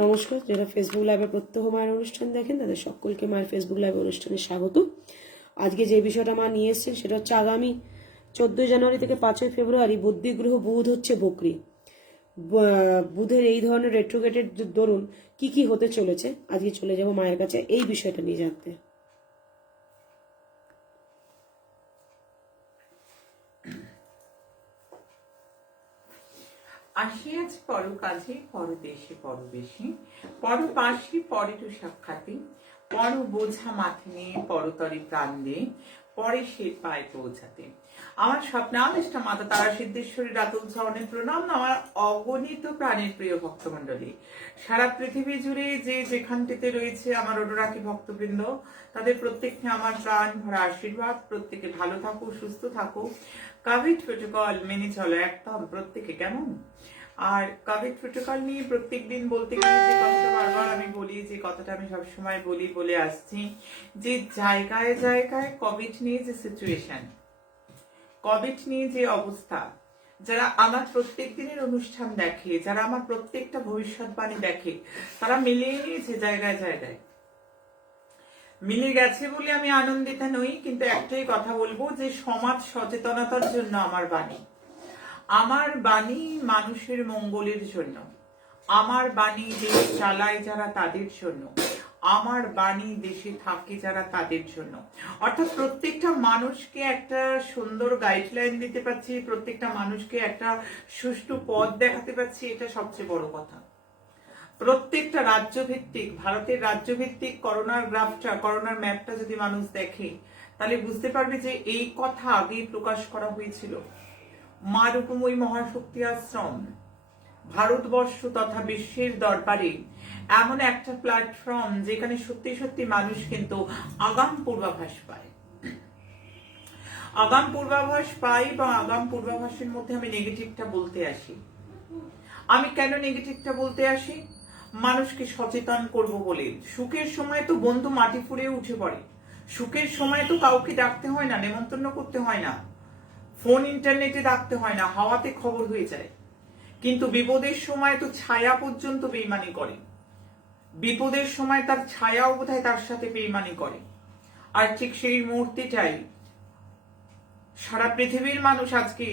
নমস্কার, যারা ফেসবুক লাইভে প্রত্যহ মায়ের অনুষ্ঠান দেখেন তাদের সকলকে মায়ের ফেসবুক লাইভ অনুষ্ঠানে স্বাগত। আজকে যে বিষয়টা মা নিয়ে এসেছেন সেটা হচ্ছে আগামী 14 জানুয়ারি থেকে 5 ফেব্রুয়ারি বুদ্ধি গ্রহ বুধ হচ্ছে বকরি। বুধের এই ধরনের রেট্রোগেটের দরুন কি কি হতে চলেছে আজকে চলে যাব মায়ের কাছে এই বিষয়টা নিয়ে জানতে। আসিয়াছি পর কাজে পরদেশে পরবেশী পরপাশে পরেটু সাক্ষাতে পর বোঝা মাথে নিয়ে পরতরে প্রাণ দিয়ে পরে সে পায় পৌঁছাতে। আমার স্বপ্নাদিষ্টা মাতা তারা সিদ্ধেশ্বরী রাতুল চরণে প্রণাম। আমার অগণিত প্রাণের প্রিয় ভক্তমন্ডলী, সারা পৃথিবী জুড়ে যে যেখানটিতে রয়েছে আমার অনুরাগী ভক্তবৃন্দ, তাদের প্রত্যেককে আমার প্রাণ ভরা আশীর্বাদ। প্রত্যেকে ভালো থাকো, সুস্থ থাকো, কোভিড প্রোটোকল মেনে চলো একদম প্রত্যেকে, কেমন? আর কোভিড প্রোটোকল নিয়ে প্রত্যেক দিন বলতে গেলে যে কথাটা বারবার আমি বলি, যে কথাটা আমি সবসময় বলে আসছি, যে জায়গায় জায়গায় কোভিড নিয়ে যে সিচুয়েশন, কোভিড নিয়ে যে অবস্থা, যারা আমার প্রত্যেক দিনের অনুষ্ঠান দেখে, যারা আমার প্রত্যেকটা ভবিষ্যৎবাণী দেখে, তারা মিলিয়ে নিয়েছে জায়গায় জায়গায়। মিলে গেছে বলে আমি আনন্দিত নই, কিন্তু একটাই কথা বলবো যে সমাজ সচেতনতার জন্য আমার বাণী মানুষের মঙ্গলের জন্য, আমার বাণী দেশ চালায় যারা তাদের জন্য, আমার বাণী দেশে থাকে যারা তাদের জন্য। অর্থাৎ প্রত্যেকটা মানুষকে একটা সুন্দর গাইডলাইন দিতে পারছি, প্রত্যেকটা মানুষকে একটা সুষ্ঠু পথ দেখাতে পারছি, এটা সবচেয়ে বড় কথা। প্রত্যেকটা রাজ্যভিত্তিক, ভারতের রাজ্যভিত্তিক করোনার গ্রাফটা, করোনার ম্যাপটা যদি মানুষ দেখে তাহলে বুঝতে পারবে যে এই কথা আগেই প্রকাশ করা হয়েছিল। মা রূপময়ী মহাশক্তি আশ্রম ভারতবর্ষ তথা বিশ্বের দরবারে এমন একটা প্ল্যাটফর্ম যেখানে সত্যি সত্যি মানুষ কিন্তু আগাম পূর্বাভাস পায়। আগাম পূর্বাভাস পাই বা আগাম পূর্বাভাসের মধ্যে আমি নেগেটিভটা বলতে আসি। আমি কেন নেগেটিভটা বলতে আসি? মানুষকে সচেতন করব বলে। সুখের সময় তো বন্ধু মাটি ফুঁড়ে উঠে পড়ে, সুখের সময় তো কাউকে ডাকতে হয় না, নেমন্তন্ন করতে হয় না, ফোন ইন্টারনেটে ডাকতে হয় না, হাওয়াতে খবর হয়ে যায়। কিন্তু বিপদের সময় তো ছায়া পর্যন্ত বেইমানি করে, বিপদের সময় তার ছায়াও বোধহয় তার সাথে বেইমানি করে। আর ঠিক সেই মুহূর্তেটাই সারা পৃথিবীর মানুষ আজকে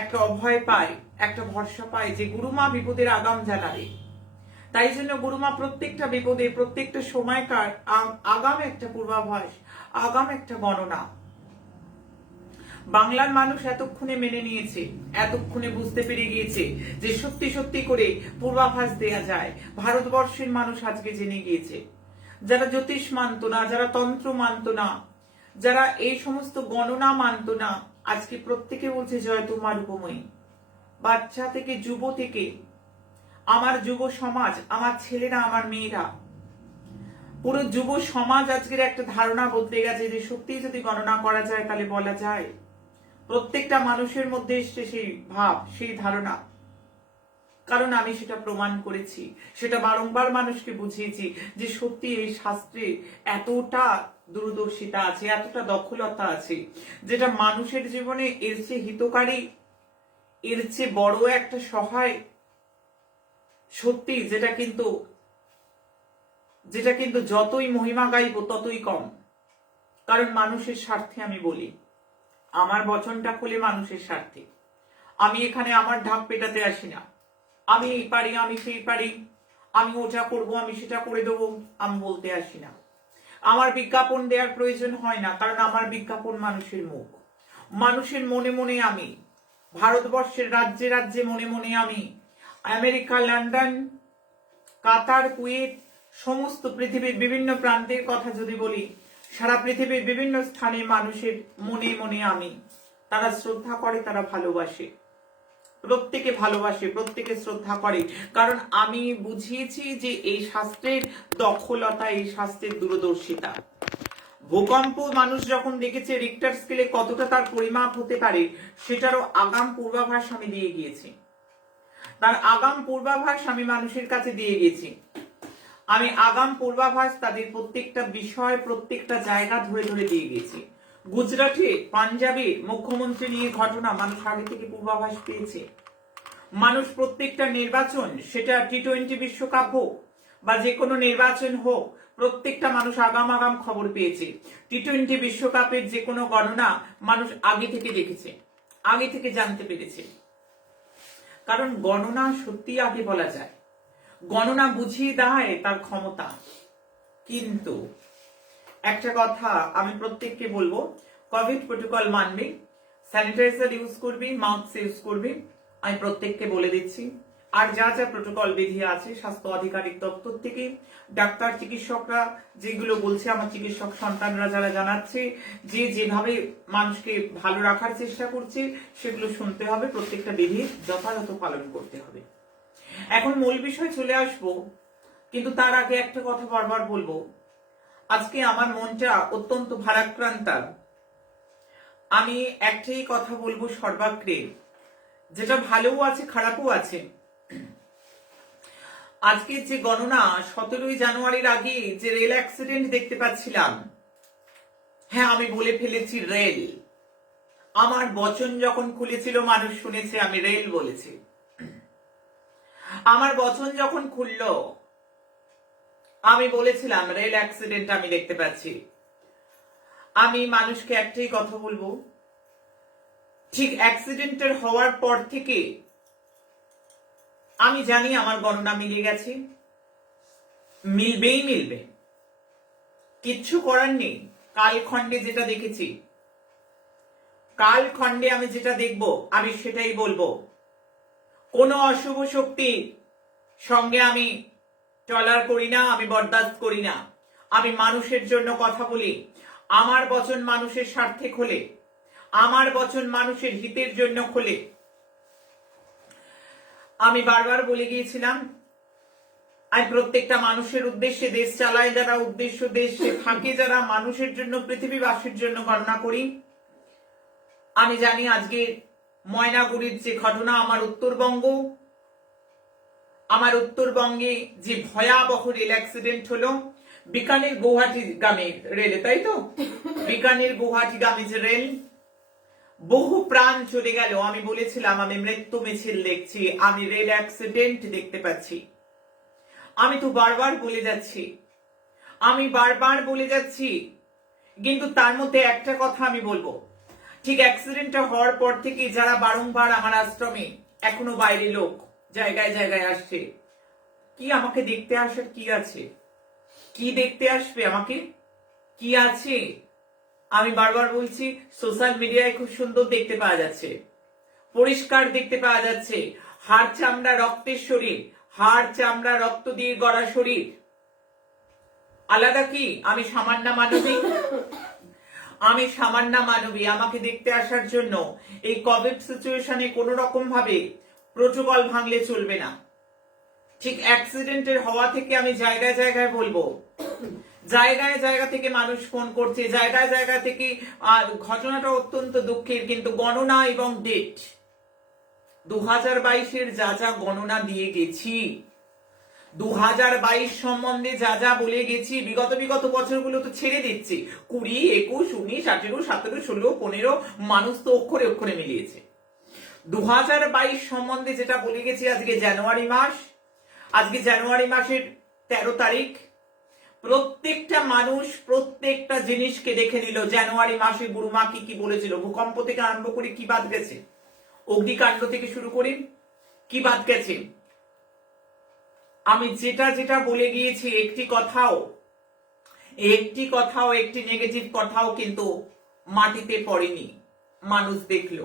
একটা অভয় পায়, একটা ভরসা পায় যে গুরুমা বিপদের আগাম জানাবে। তাই জন্য গুরুমা প্রত্যেকটা বিপদে, প্রত্যেকটা সময়কার আগাম একটা পূর্বাভাস, আগাম একটা গণনা বাংলার মানুষ এতক্ষণে মেনে নিয়েছে, এতক্ষণে বুঝতে পেরে গিয়েছে যে সত্যি সত্যি করে পূর্বাভাস দেয়া যায়। ভারতবর্ষের মানুষ আজকে জেনে গিয়েছে। যারা জ্যোতিষ মানত না, যারা তন্ত্র মানত না, যারা এই সমস্ত গণনা মানত না, আজকে প্রত্যেকে বলছে জয় তোমার রূপময়ী। বাচ্চা থেকে যুব থেকে আমার যুব সমাজ, আমার ছেলেরা, আমার মেয়েরা, পুরো যুব সমাজ আজকের একটা ধারণা বদলে গেছে যে সত্যি যদি গণনা করা যায় তাহলে বলা যায়। প্রত্যেকটা মানুষের মধ্যে এসছে সেই ভাব, সেই ধারণা, কারণ আমি সেটা প্রমাণ করেছি, সেটা বারংবার মানুষকে বুঝিয়েছি যে সত্যি এই শাস্ত্রে এতটা দূরদর্শিতা আছে, এতটা দক্ষলতা আছে, যেটা মানুষের জীবনে এর চেয়ে হিতকারী, এর চেয়ে বড় একটা সহায় সত্যি, যেটা কিন্তু যতই মহিমা গাইব ততই কম। কারণ মানুষের স্বার্থে আমি বলি, আমার বচনটা খুলে মানুষের স্বার্থে। আমি এখানে আমার ঢাক পেটাতে আসি না, আমি এই পারি, আমি সেই পারি, আমি ওটা করব, আমি সেটা করে দেবো, আমি বলতে আসি না। আমার বিজ্ঞাপন দেওয়ার প্রয়োজন হয় না, কারণ আমার বিজ্ঞাপন মানুষের মুখ, মানুষের মনে মনে আমি, ভারতবর্ষের রাজ্যে রাজ্যে মনে মনে আমি, আমেরিকা, লন্ডন, কাতার, কুয়েত, সমস্ত পৃথিবীর বিভিন্ন প্রান্তের কথা যদি বলি, সারা পৃথিবীর বিভিন্ন স্থানে মানুষের মনে মনে আমি। তারা শ্রদ্ধা করে, তারা ভালোবাসে, প্রত্যেকে ভালোবাসে, প্রত্যেকে শ্রদ্ধা করে, কারণ আমি বুঝিয়েছি যে এই শাস্ত্রের দক্ষলতা, এই শাস্ত্রের দূরদর্শিতা। ভূকম্প মানুষ যখন দেখেছে রিক্টার স্কেলে কতটা তার পরিমাপ হতে পারে, সেটারও আগাম পূর্বাভাস আমি দিয়ে গিয়েছি। তার আগাম পূর্বাভাস আমি মানুষের কাছে দিয়ে গেছি। আমি আগাম পূর্বাভাস তাদের প্রত্যেকটা বিষয়, প্রত্যেকটা জায়গা ধরে ধরে দিয়ে গেছি। গুজরাটে, পাঞ্জাবে মুখ্যমন্ত্রী নিয়ে ঘটনা মানুষ আগে থেকে পূর্বাভাস পেয়েছে। মানুষ প্রত্যেকটা নির্বাচন, সেটা টি-20 বিশ্বকাপ হোক, বা যে কোনো নির্বাচন হোক, প্রত্যেকটা মানুষ আগাম আগাম খবর পেয়েছে। টি-20 বিশ্বকাপের যে কোনো গণনা মানুষ আগে থেকে দেখেছে, আগে থেকে জানতে পেরেছে। কারণ গণনা সত্যি আগে বলা যায়, গণনা বুঝিয়ে দেয় তার ক্ষমতা। কিন্তু একটা কথা আমি প্রত্যেককে বলবো, কোভিড প্রোটোকল মানবে, স্যানিটাইজার ইউজ করবি, মাস্ক ইউজ করবি, আমি প্রত্যেককে বলে দিচ্ছি। আর যা যা প্রোটোকল বিধি আছে স্বাস্থ্য আধিকারিক দপ্তর থেকে, ডাক্তার চিকিৎসকরা যেগুলো বলছে, আমার চিকিৎসক সন্তানরা যারা জানাচ্ছে, যে যেভাবে মানুষকে ভালো রাখার চেষ্টা করছে, সেগুলো শুনতে হবে, প্রত্যেকটা বিধি যথাযথ পালন করতে হবে। এখন মূল বিষয় চলে আসবো, কিন্তু তার আগে একটা কথা বারবার বলবো। আজকে আমার মনটা অত্যন্ত ভারাক্রান্ত। আমি একটাই কথা বলবো সর্বাগ্রে, যেটা ভালোও আছে খারাপও আছে। আজকে যে গণনা 17 জানুয়ারির আগে যে রেল অ্যাক্সিডেন্ট দেখতে পাচ্ছিলাম, হ্যাঁ আমি বলে ফেলেছি রেল। আমার বচন যখন খুলেছিল মানুষ শুনেছে আমি রেল বলেছি। আমার বচন যখন খুললো আমি বলেছিলাম রেল অ্যাক্সিডেন্ট আমি দেখতে পাচ্ছি। আমি মানুষকে একটাই কথা বলবো, ঠিক অ্যাক্সিডেন্টের হওয়ার পর থেকে আমি জানি আমার গণনা মিলে গেছে, মিলবেই মিলবে, কিচ্ছু করার নেই। কালখণ্ডে যেটা দেখেছি, কালখণ্ডে আমি যেটা দেখব আমি সেটাই বলবো। কোনো অশুভ শক্তি সঙ্গে আমি টলার করি না, আমি বরদাস্ত করি না। আমি মানুষের জন্য কথা বলি। আমার বচন মানুষের স্বার্থে খোলে, আমার বচন মানুষের হিতের জন্য খোলে। আমি বারবার বলে গিয়েছিলাম, আমি প্রত্যেকটা মানুষের উদ্দেশ্যে, দেশ চালায় যারা, উদ্দেশ্য দেশে থাকে যারা, মানুষের জন্য, পৃথিবীবাসীর জন্য গণনা করি। আমি জানি আজকে ময়নাগুড়ির যে ঘটনা, আমার উত্তরবঙ্গে যে ভয়াবহ রেল অ্যাক্সিডেন্ট হলো, বিকানের গুয়াহাটি গামের রেলে, তাই তো? বিকানের গুয়াহাটি গামী যে রেল, বহু প্রাণ চলে গেল। আমি বলেছিলাম আমি মৃত্যু মিছিল দেখছি, আমি রেল অ্যাক্সিডেন্ট দেখতে পাচ্ছি। আমি তো বারবার বলে যাচ্ছি, কিন্তু তার মধ্যে একটা কথা আমি বলবো, ঠিক অ্যাক্সিডেন্টটা হওয়ার পর থেকে যারা বারংবার আমার আশ্রমে, এখনো বাইরে লোক জায়গায় জায়গায় আসছে, কি আমাকে দেখতে আসার কি আছে? কি দেখতে আসবে আমাকে? কি আছে? আমি বারবার বলছি, সোশ্যাল মিডিয়ায় খুব সুন্দর দেখতে পাওয়া যাচ্ছে, পরিষ্কার দেখতে পাওয়া যাচ্ছে, হাড় চামড়া রক্তের শরীর, হাড় চামড়া রক্ত দিয়ে গড়া শরীর। আলাদা কি? আমি সামান্য মানবী। আমাকে দেখতে আসার জন্য এই কোভিড সিচুয়েশনে কোন রকম ভাবে প্রোটোকল ভাঙলে চলবে না। ঠিক অ্যাক্সিডেন্টের হওয়া থেকে আমি জায়গায় জায়গায় বলবো, জায়গায় জায়গা থেকে মানুষ ফোন করছে, জায়গায় জায়গা থেকে ঘটনাটা অত্যন্ত দুঃখের, কিন্তু গণনা এবং ডেট 2022-এর যা যা গণনা দিয়ে গেছি, 2022 সম্বন্ধে যা যা বলে গেছি, বিগত বছরগুলো তো ছেড়ে দিচ্ছি, 20, 21, 19, 18, 17, 16, 15 মানুষ তো অক্ষরে অক্ষরে মিলিয়েছে। 2022 সম্বন্ধে যেটা বলে গেছি, আজকে জানুয়ারি মাসের 13 তারিখ, প্রত্যেকটা মানুষ প্রত্যেকটা জিনিসকে দেখে নিল। জানুয়ারি মাসে গুরুমা কি কি বলেছিল, ভূকম্প থেকে আরম্ভ করে কি বাদ গেছে, অগ্নিকাণ্ড থেকে শুরু করে কি বাদ গেছে। আমি যেটা যেটা বলে গিয়েছি, একটি কথাও একটি নেগেটিভ কথাও কিন্তু মাটিতে পড়েনি, মানুষ দেখলো।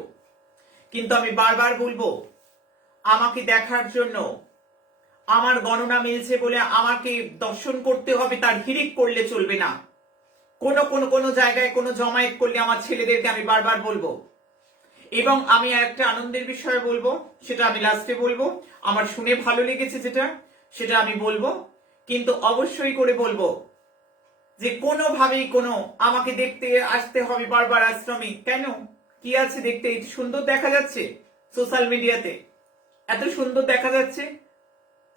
কিন্তু আমি বারবার বলবো, আমাকে দেখার জন্য, আমার গণনা মিলছে বলে আমাকে দর্শন করতে হবে, তার হিড়িক করলে চলবে না। কোন জায়গায় কোন জমায়েত করলে আমার ছেলেদেরকে আমি বারবার বলবো। এবং আমি একটা আনন্দের বিষয় বলবো, সেটা আমি লাস্টে বলবো। আমার শুনে ভালো লেগেছে যেটা, সেটা আমি বলবো, কিন্তু অবশ্যই করে বলবো যে কোনোভাবেই আমাকে দেখতে আসতে হবে বারবার আশ্রমে। কেন? কি আছে দেখতে? এই সুন্দর দেখা যাচ্ছে সোশ্যাল মিডিয়াতে, এত সুন্দর দেখা যাচ্ছে,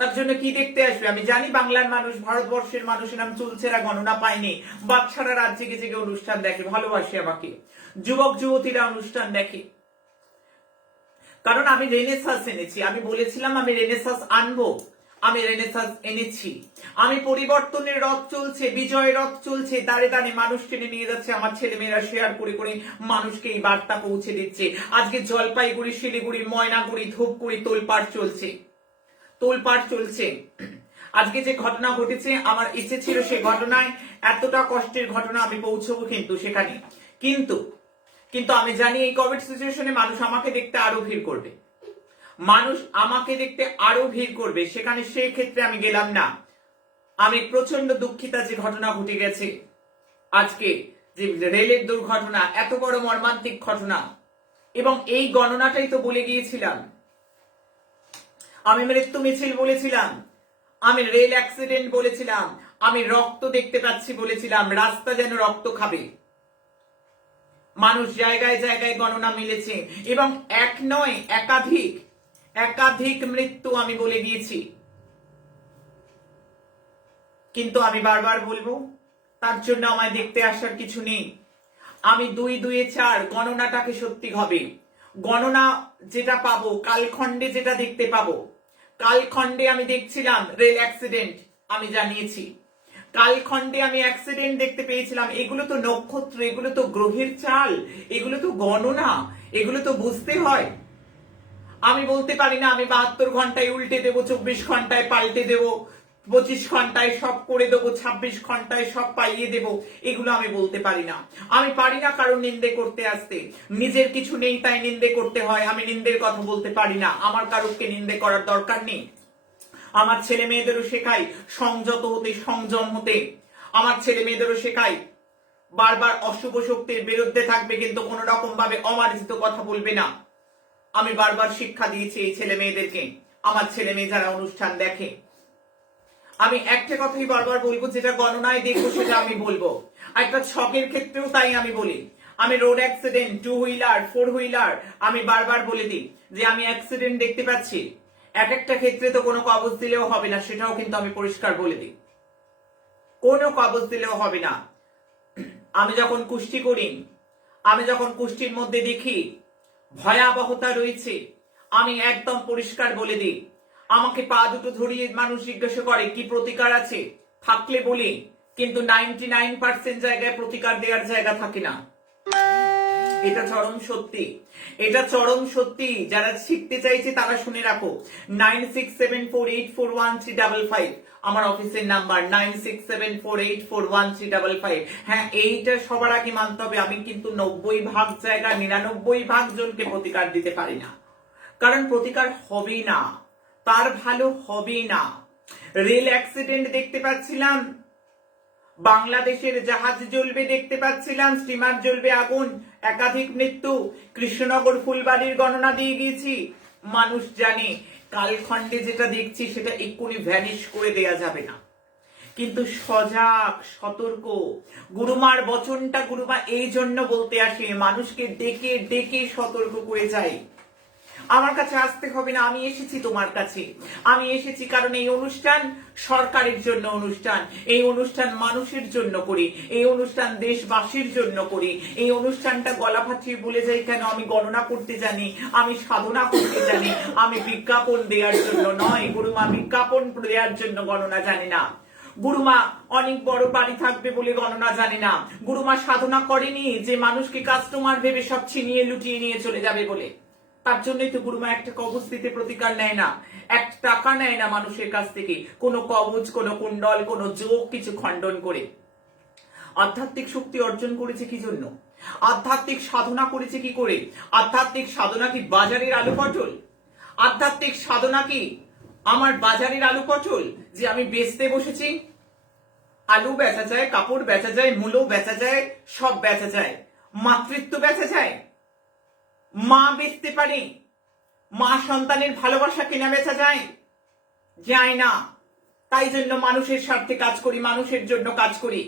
তার জন্য কি দেখতে আসবে? আমি জানি বাংলার মানুষ, ভারতবর্ষের মানুষের নাম চলছেরা গণনা পায়নি, বাচ্চারা রাত জেগে জেগে অনুষ্ঠান দেখে, ভালোবাসে আমাকে, যুবক যুবতীরা অনুষ্ঠান দেখে। কারণ আমি রেনেসাস এনেছি, আমি বলেছিলাম আমি রেনেসাস আনবো। আমি রেনেসাঁস এনেছি, আমি পরিবর্তনের রথ চলছে, বিজয়ের রথ চলছে, দাঁড়ে দাঁড়ে মানুষ টেনে নিয়ে যাচ্ছে। আমার ছেলেমেয়েরা শেয়ার করে করে মানুষকে এই বার্তা পৌঁছে দিচ্ছে। আজকে জলপাইগুড়ি, শিলিগুড়ি, ময়নাগুড়ি, ধূপগুড়ি তোলপাড় চলছে, তোলপাড় চলছে। আজকে যে ঘটনা ঘটেছে, আমার ইচ্ছে ছিল সে ঘটনায়, এতটা কষ্টের ঘটনা আমি পৌঁছবো কিন্তু সেখানে, কিন্তু কিন্তু আমি জানি এই কোভিড সিচুয়েশনে মানুষ আমাকে দেখতে আরো ভিড় করবে, মানুষ আমাকে দেখতে আরো ভিড় করবে, সেখানে সেই ক্ষেত্রে আমি গেলাম না। আমি প্রচন্ড দুঃখিতা যে ঘটনা ঘটে গেছে আজকে, যে রেলের দুর্ঘটনা, এত বড় মর্মান্তিক ঘটনা, এবং এই গণনাটাই তো বলে গিয়েছিলাম। আমি মৃত্যু মিছিল বলেছিলাম, আমি রেল অ্যাক্সিডেন্ট বলেছিলাম, আমি রক্ত দেখতে পাচ্ছি বলেছিলাম, রাস্তা যেন রক্ত খাবে। মানুষ জায়গায় জায়গায় গণনা মিলেছে, এবং এক নয় একাধিক একাধিক মৃত্যু আমি বলে গিয়েছি। কিন্তু আমি বারবার বলবো, তার জন্য আমায় দেখতে আসার কিছু নেই। আমি 2 2 4 গণনাটাকে সত্যি হবে, গণনা যেটা পাবো, কালখণ্ডে যেটা দেখতে পাবো, কালখণ্ডে আমি দেখছিলাম রেল অ্যাক্সিডেন্ট, আমি জানিয়েছি। কালখণ্ডে আমি অ্যাক্সিডেন্ট দেখতে পেয়েছিলাম। এগুলো তো নক্ষত্র, এগুলো তো গ্রহের চাল, এগুলো তো গণনা, এগুলো তো বুঝতে হয়। আমি বলতে পারি না আমি 72 ঘন্টায় উল্টে দেবো, 24 ঘন্টায় পাল্টে দেবো, 25 ঘন্টায় সব করে দেবো, 26 ঘন্টায় সব পাইয়ে দেবো, এগুলো আমি বলতে পারি না। আমি পারি না কারণ নিন্দে করতে আসতে, নিজের কিছু নেই তাই নিন্দে করতে হয়। আমি নিন্দের কথা বলতে পারি না, আমার কারোকে নিন্দে করার দরকার নেই। আমার ছেলে মেয়েদেরও শেখাই সংযত হতে, সংযম হতে। আমার ছেলে মেয়েদেরও শেখাই বারবার অশুভ শক্তির বিরুদ্ধে থাকবে, কিন্তু কোন রকম ভাবে অমার্জিত কথা বলবে না। আমি বারবার শিক্ষা দিয়েছি এই ছেলে মেয়েদেরকে, আমার ছেলে মেয়ে যারা অনুষ্ঠান দেখে। আমি একটা কথাই বারবার বলবো, যেটা গণনায় দেখবো সেটা আমি বলবো। একটা ছকের ক্ষেত্রেও তাই আমি বলি। আমি রোড অ্যাক্সিডেন্ট, 2 হুইলার, 4 হুইলার, আমি বারবার বলে দিই যে আমি অ্যাক্সিডেন্ট দেখতে পাচ্ছি। এক একটা ক্ষেত্রে তো কোনো কাগজ দিলেও হবে না, সেটাও কিন্তু আমি পরিষ্কার বলে দিই, কোনো কাগজ দিলেও হবে না। আমি যখন কুস্তি করি, আমি যখন কুস্তির মধ্যে দেখি ভয়াবহতা রয়েছে, আমি একদম পরিষ্কার বলে দিই। আমাকে পা দুটো ধরিয়ে মানুষ জিজ্ঞাসা করে কি প্রতিকার আছে, থাকলে বলি, কিন্তু 99% জায়গায় প্রতিকার দেওয়ার জায়গা থাকে না। এটা চরম সত্যি, এটা চরম সত্যি। যারা শিখতে চাইছে তারা শুনে রাখো, 9674841355 আমার অফিসের নাম্বার, 9674841355। হ্যাঁ, এইটা সবার আগে মানতে হবে, আমি কিন্তু 90% জায়গা 99% জনকে প্রতিকার দিতে পারি না, কারণ প্রতিকার হবে না, তার ভালো হবে না। রেল অ্যাক্সিডেন্ট দেখতে পাচ্ছিলাম, বাংলাদেশের জাহাজ জ্বলবে দেখতে পাচ্ছিলাম, স্টিমার জ্বলবে, আগুন, একাধিক মৃত্যু। কৃষ্ণনগর ফুলবাড়ির গণনা দিয়ে গিয়েছি। মানুষ জানে কালখণ্ডে যেটা দেখছি সেটা এক্ষুনি ভ্যানিশ করে দেয়া যাবে না, কিন্তু সজাগ সতর্ক। গুরুমার বচনটা গুরুমা এই জন্য বলতে আসে, মানুষকে ডেকে ডেকে সতর্ক করে যায়। আমার কাছে আসতে হবে না, আমি এসেছি তোমার কাছে। আমি এসেছি কারণ এই অনুষ্ঠান সরকারের জন্য অনুষ্ঠান, এই অনুষ্ঠান মানুষের জন্য করি, এই অনুষ্ঠান দেশবাসীর জন্য করি। এই অনুষ্ঠানটা গলা ফাটিয়ে বলে যাই কেন, আমি গণনা করতে জানি, আমি সাধনা করতে জানি, আমি বিজ্ঞাপন দেওয়ার জন্য নয় গুরুমা, বিজ্ঞাপন দেওয়ার জন্য গণনা জানি না। গুরুমা অনেক বড় বাড়ি থাকবে বলে গণনা জানি না। গুরুমা সাধনা করেনি যে মানুষকে কাস্টমার ভেবে সব ছিনিয়ে লুটিয়ে নিয়ে চলে যাবে বলে। তার জন্যই তো গুরুমা একটা কবচ দিতে প্রতিকার নেয় না, 1 টাকা নেয় না মানুষের কাছ থেকে, কোনো কবচ, কোনো কুণ্ডল, কোনো যোগ কিছু খণ্ডন করে। আধ্যাত্মিক শক্তি অর্জন করেছে কি জন্য? আধ্যাত্মিক সাধনা করেছে কি করে? আধ্যাত্মিক সাধনা কি বাজারের আলু পটল? আধ্যাত্মিক সাধনা কি আমার বাজারের আলু পটল যে আমি বেচতে বসেছি? আলু বেচা যায়, কাপড় বেচা যায়, মূলো বেচা যায়, সব বেচা যায়। মাতৃত্ব বেচা যায়? মা বেচতে পারে? মা সন্তানের ভালোবাসা কেনা বেচা যায়? যায় না। তাই জন্য মানুষের স্বার্থে কাজ করি, মানুষের জন্য কাজ করি।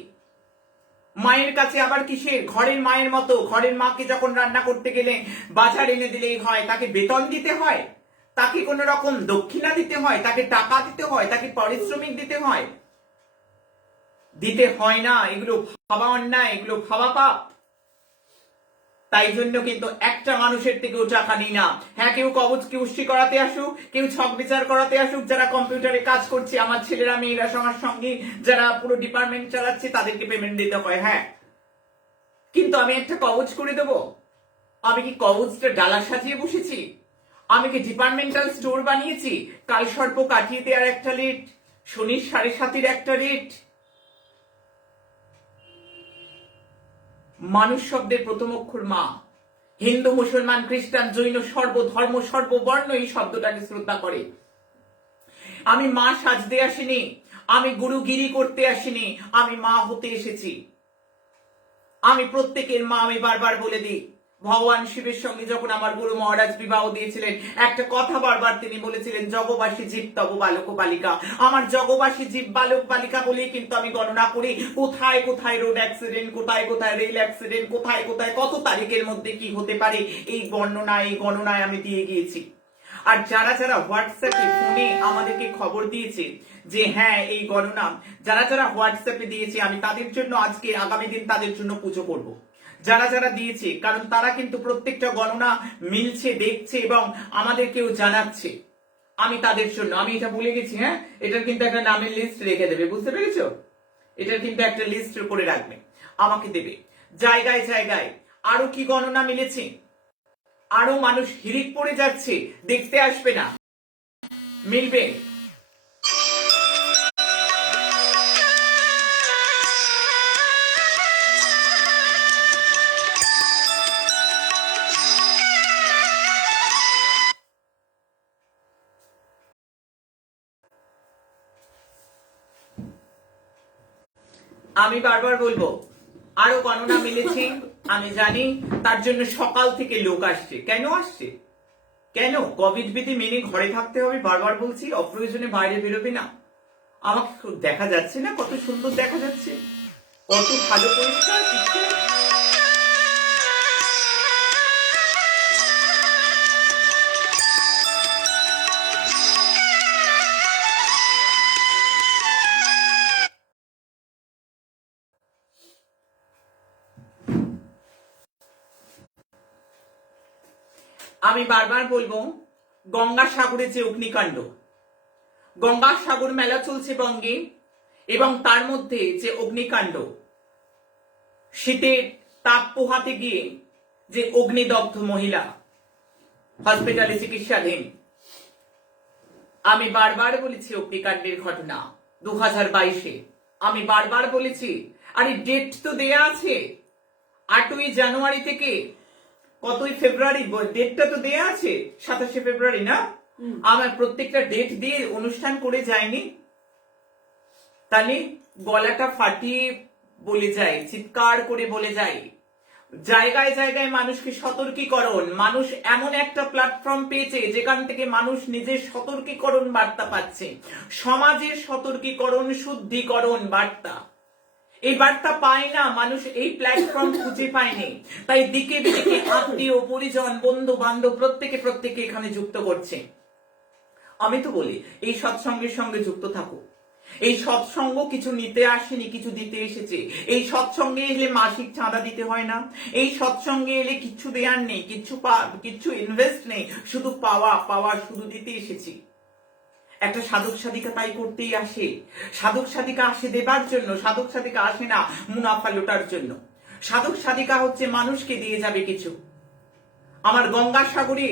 মায়ের কাছে আবার কিসের? ঘরের মায়ের মতো। ঘরের মাকে যখন রান্না করতে গেলে বাজার এনে দিলেই হয়, তাকে বেতন দিতে হয়, তাকে কোন রকম দক্ষিণা দিতে হয়, তাকে টাকা দিতে হয়, তাকে পারিশ্রমিক দিতে হয়? দিতে হয় না। এগুলো ভাবা অন্যায়, এগুলো ভাবা পাপ। তাই জন্য কিন্তু একটা মানুষের থেকেও টাকা নিই না। হ্যাঁ, কেউ কবচ কুষ্টি করাতে আসুক, কেউ ছক বিচার করাতে আসুক, যারা কম্পিউটারে কাজ করছে, আমার ছেলেরা মেয়েরা সবার সঙ্গে যারা পুরো ডিপার্টমেন্ট চালাচ্ছে, তাদেরকে পেমেন্ট দিতে হয়। হ্যাঁ, কিন্তু আমি একটা কবচ করে দেবো? আমি কি কবচটা ডালা সাজিয়ে বসেছি? আমি কি ডিপার্টমেন্টাল স্টোর বানিয়েছি? কালসর্প কাটিয়ে দেওয়ার একটা রেট, শনির 7.5-এর একটা রেট। মানুষ শব্দের প্রথম অক্ষর মা। হিন্দু, মুসলমান, খ্রিস্টান, জৈন, সর্বধর্ম সর্ববর্ণ এই শব্দটাকে শ্রদ্ধা করে। আমি মা সাজতে আসিনি, আমি গুরুগিরি করতে আসিনি, আমি মা হতে এসেছি। আমি প্রত্যেকের মা। আমি বারবার বলে দিই, ভগবান শিবের সঙ্গে যখন আমার গুরু মহারাজ বিবাহ দিয়েছিলেন, একটা কথা বারবার তিনি বলেছিলেন, জগবাসী জীব তব বালক বালিকা। আমার জগবাসী জীব বালক বালিকা বলেই কিন্তু আমি গণনা করি কোথায় কোথায় রোড অ্যাক্সিডেন্ট, কোথায় কোথায় রেল অ্যাক্সিডেন্ট, কোথায় কোথায় কত তারিখের মধ্যে কি হতে পারে, এই বর্ণনা এই গণনায় আমি দিয়ে গিয়েছি। আর যারা যারা হোয়াটসঅ্যাপে ফোনে আমাদেরকে খবর দিয়েছে যে হ্যাঁ এই গণনা, যারা যারা হোয়াটসঅ্যাপে দিয়েছে, আমি তাদের জন্য আজকে আগামী দিন তাদের জন্য পুজো করব। যারা যারা দিয়েছে, কারণ তারা কিন্তু প্রত্যেকটা গণনা মিলছে, দেখছে এবং আমাদেরকেও জানাচ্ছে। আমি তাদের জন্য, আমি এটা ভুলে গেছি, হ্যাঁ, এটার কিন্তু একটা নামের লিস্ট রেখে দেবে, বুঝতে পেরেছো? এটার কিন্তু একটা লিস্ট করে রাখবে, আমাকে দেবে। জায়গায় জায়গায় আরো কি গণনা মিলেছে, আরো মানুষ হিরিক পড়ে যাচ্ছে, দেখতে আসবে না, মিলবে। আমি বারবার বলবো, আরো গণনা মিলেছে, আমি জানি। তার জন্য সকাল থেকে লোক আসছে। কেন আসছে? কেন? কোভিড বিধি মেনে ঘরে থাকতে হবে, বারবার বলছি, অপ্রয়োজনে বাইরে বেরোবে না। আমাকে দেখা যাচ্ছে না কত সুন্দর দেখা যাচ্ছে, কত ভালো পরিষ্কার পিকচার। আমি বারবার বলবো, গঙ্গাসাগরে যে অগ্নিকাণ্ড, গঙ্গাসাগর মেলা চলছে বঙ্গে, এবং তার মধ্যে যে অগ্নিকাণ্ড, শীতের তাপ পোহাতে গিয়ে যে অগ্নিদগ্ধ মহিলা হসপিটালে চিকিৎসাধীন। আমি বারবার বলেছি অগ্নিকাণ্ডের ঘটনা 2022-এ, আমি বারবার বলেছি, আরে ডেট তো দেয়া আছে, 8ই জানুয়ারি থেকে কতই ফেব্রুয়ারি, ডেটটা তো দেয়া আছে 27শে ফেব্রুয়ারি না? আমার প্রত্যেকটা ডেট দিয়ে অনুষ্ঠান করে যায়নি? তাহলে গলাটা ফাটিয়ে বলে যায়, চিৎকার করে বলে যায়। জায়গায় জায়গায় মানুষকে সতর্কীকরণ, মানুষ এমন একটা প্ল্যাটফর্ম পেয়েছে যেখান থেকে মানুষ নিজের সতর্কীকরণ বার্তা পাচ্ছে, সমাজের সতর্কীকরণ শুদ্ধিকরণ বার্তা। এই বার্তা পায় না মানুষ, এই প্ল্যাটফর্ম খুঁজে পায়নি, তাই দিকে দিকে আত্মীয় পরিজন বন্ধু বান্ধব প্রত্যেকে এখানে যুক্ত করছে। আমি তো বলি, এই সৎসঙ্গের সঙ্গে যুক্ত থাকো। এই সৎসঙ্গ কিছু নিতে আসেনি, কিছু দিতে এসেছে। এই সৎসঙ্গে এলে মাসিক চাঁদা দিতে হয় না, এই সৎসঙ্গে এলে কিচ্ছু দেয়ার নেই, কিচ্ছু ইনভেস্ট নেই, শুধু পাওয়া শুধু দিতে এসেছি। একটা সাধক সাধিকা তাই করতেই আসে। সাধক সাধিকা আসে দেবার জন্য, সাধক সাধিকা আসে না মুনাফা লোটার জন্য। সাধক সাধিকা হচ্ছে মানুষকে দিয়ে যাবে কিছু। আমার গঙ্গাসাগরে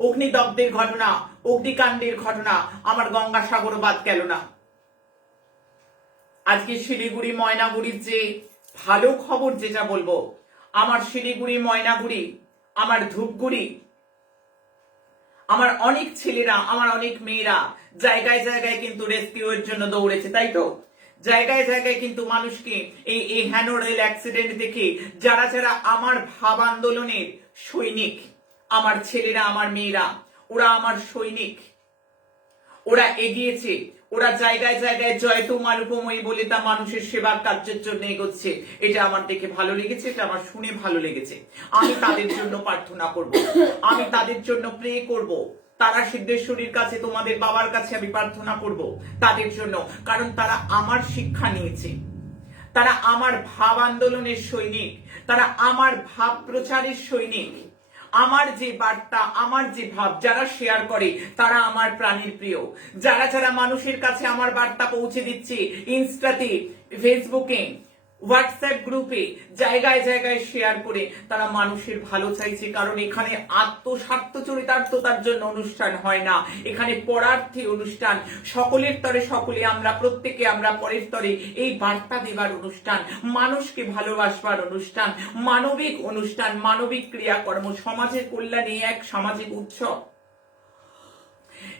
অগ্নিদগ্ধের ঘটনা, অগ্নিকাণ্ডের ঘটনা, আমার গঙ্গাসাগর বাদ গেল না। আজকে শিলিগুড়ি ময়নাগুড়ির যে ভালো খবর যেটা বলবো, আমার শিলিগুড়ি ময়নাগুড়ি, আমার ধূপগুড়ি, আমার অনেক ছেলেরা, আমার অনেক মেয়েরা জায়গায় জায়গায় কিন্তু রেস্কিউয়ের জন্য দৌড়েছে, তাই তো? জায়গায় জায়গায় কিন্তু মানুষকে এই হ্যানো রেল অ্যাক্সিডেন্ট দেখে যারা যারা আমার ভাব আন্দোলনের সৈনিক, আমার ছেলেরা আমার মেয়েরা, ওরা আমার সৈনিক, ওরা এগিয়েছে, ওরা জায়গায় জায়গায় জয় তোমার উপময়ী বলে তা মানুষের সেবা কার্যের জন্য এগোচ্ছে। এটা আমার দেখে ভালো লেগেছে, এটা আমার শুনে ভালো লেগেছে। আমি তাদের জন্য প্রার্থনা করব, আমি তাদের জন্য প্রে করব, তারা সিদ্ধেশ্বরীর কাছে, তোমাদের বাবার কাছে আমি প্রার্থনা করব তাদের জন্য, কারণ তারা আমার শিক্ষা নিয়েছে, তারা আমার ভাব আন্দোলনের সৈনিক, তারা আমার ভাব প্রচারের সৈনিক। আমার যে বার্তা, আমার যে ভাব যারা শেয়ার করে তারা আমার প্রাণের প্রিয়। যারা যারা মানুষের কাছে আমার বার্তা পৌঁছে দিচ্ছে ইনস্টাতে, ফেসবুকে, হোয়াটসঅ্যাপ গ্রুপে, জায়গায় জায়গায় শেয়ার করে, তারা মানুষের ভালো চাইছে। কারণ এখানে আত্মস্বার্থ চরিতার্থতার জন্য অনুষ্ঠান হয় না, এখানে পরার্থী অনুষ্ঠান। সকলের তরে সকলে আমরা, প্রত্যেকে আমরা পরের তরে এই বার্তা দেবার অনুষ্ঠান, মানুষকে ভালোবাসবার অনুষ্ঠান, মানবিক অনুষ্ঠান, মানবিক ক্রিয়াকর্ম, সমাজের কল্যাণে এক সামাজিক উৎসব।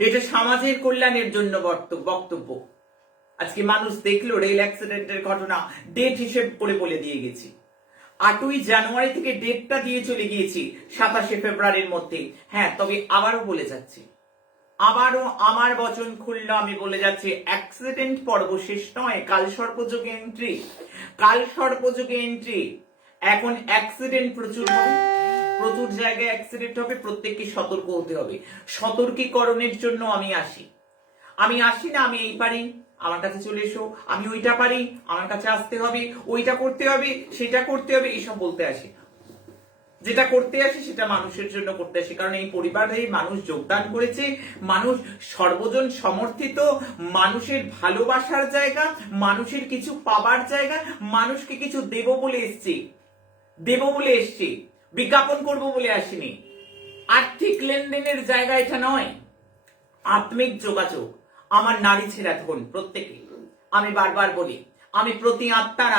এটা সমাজের কল্যাণের জন্য বক্তব্য। আজকে মানুষ দেখলো রেল অ্যাক্সিডেন্টের ঘটনা, ডেট হিসেব করে বলে দিয়ে গেছি। 8ই জানুয়ারি থেকে ডেটটা দিয়ে চলে গিয়েছি 27শে ফেব্রুয়ারির মধ্যে। হ্যাঁ, তবে আবারও বলে যাচ্ছি, আবারও আমার বচন খুললো, আমি বলে যাচ্ছি, অ্যাক্সিডেন্ট পর্ব শেষ নয়, কাল সর্পযোগে এন্ট্রি, কাল সর্পযোগে এন্ট্রি। এখন অ্যাক্সিডেন্ট প্রচুর হবে, প্রচুর জায়গায় অ্যাক্সিডেন্ট হবে, প্রত্যেককে সতর্ক হতে হবে। সতর্কীকরণের জন্য আমি আসি না আমি এই পারি, আমার কাছে চলে এসো, আমি ওইটা পারি, আমার কাছে আসতে হবে, ওইটা করতে হবে, সেটা করতে হবে, এসব বলতে আসি। যেটা করতে আসি সেটা মানুষের জন্য করতে আসি। কারণ এই পরিবারে মানুষ যোগদান করেছে, মানুষ সর্বজন সমর্থিত, মানুষের ভালোবাসার জায়গা, মানুষের কিছু পাবার জায়গা, মানুষকে কিছু দেব বলে এসছি, বিজ্ঞাপন করব বলে আসিনি। আর্থিক লেনদেনের জায়গা এটা নয়, আত্মিক যোগাযোগ। আমার নারী ছেড়া ধন প্রত্যেকে, আমি বারবার বলি, আমি প্রতি আত্মার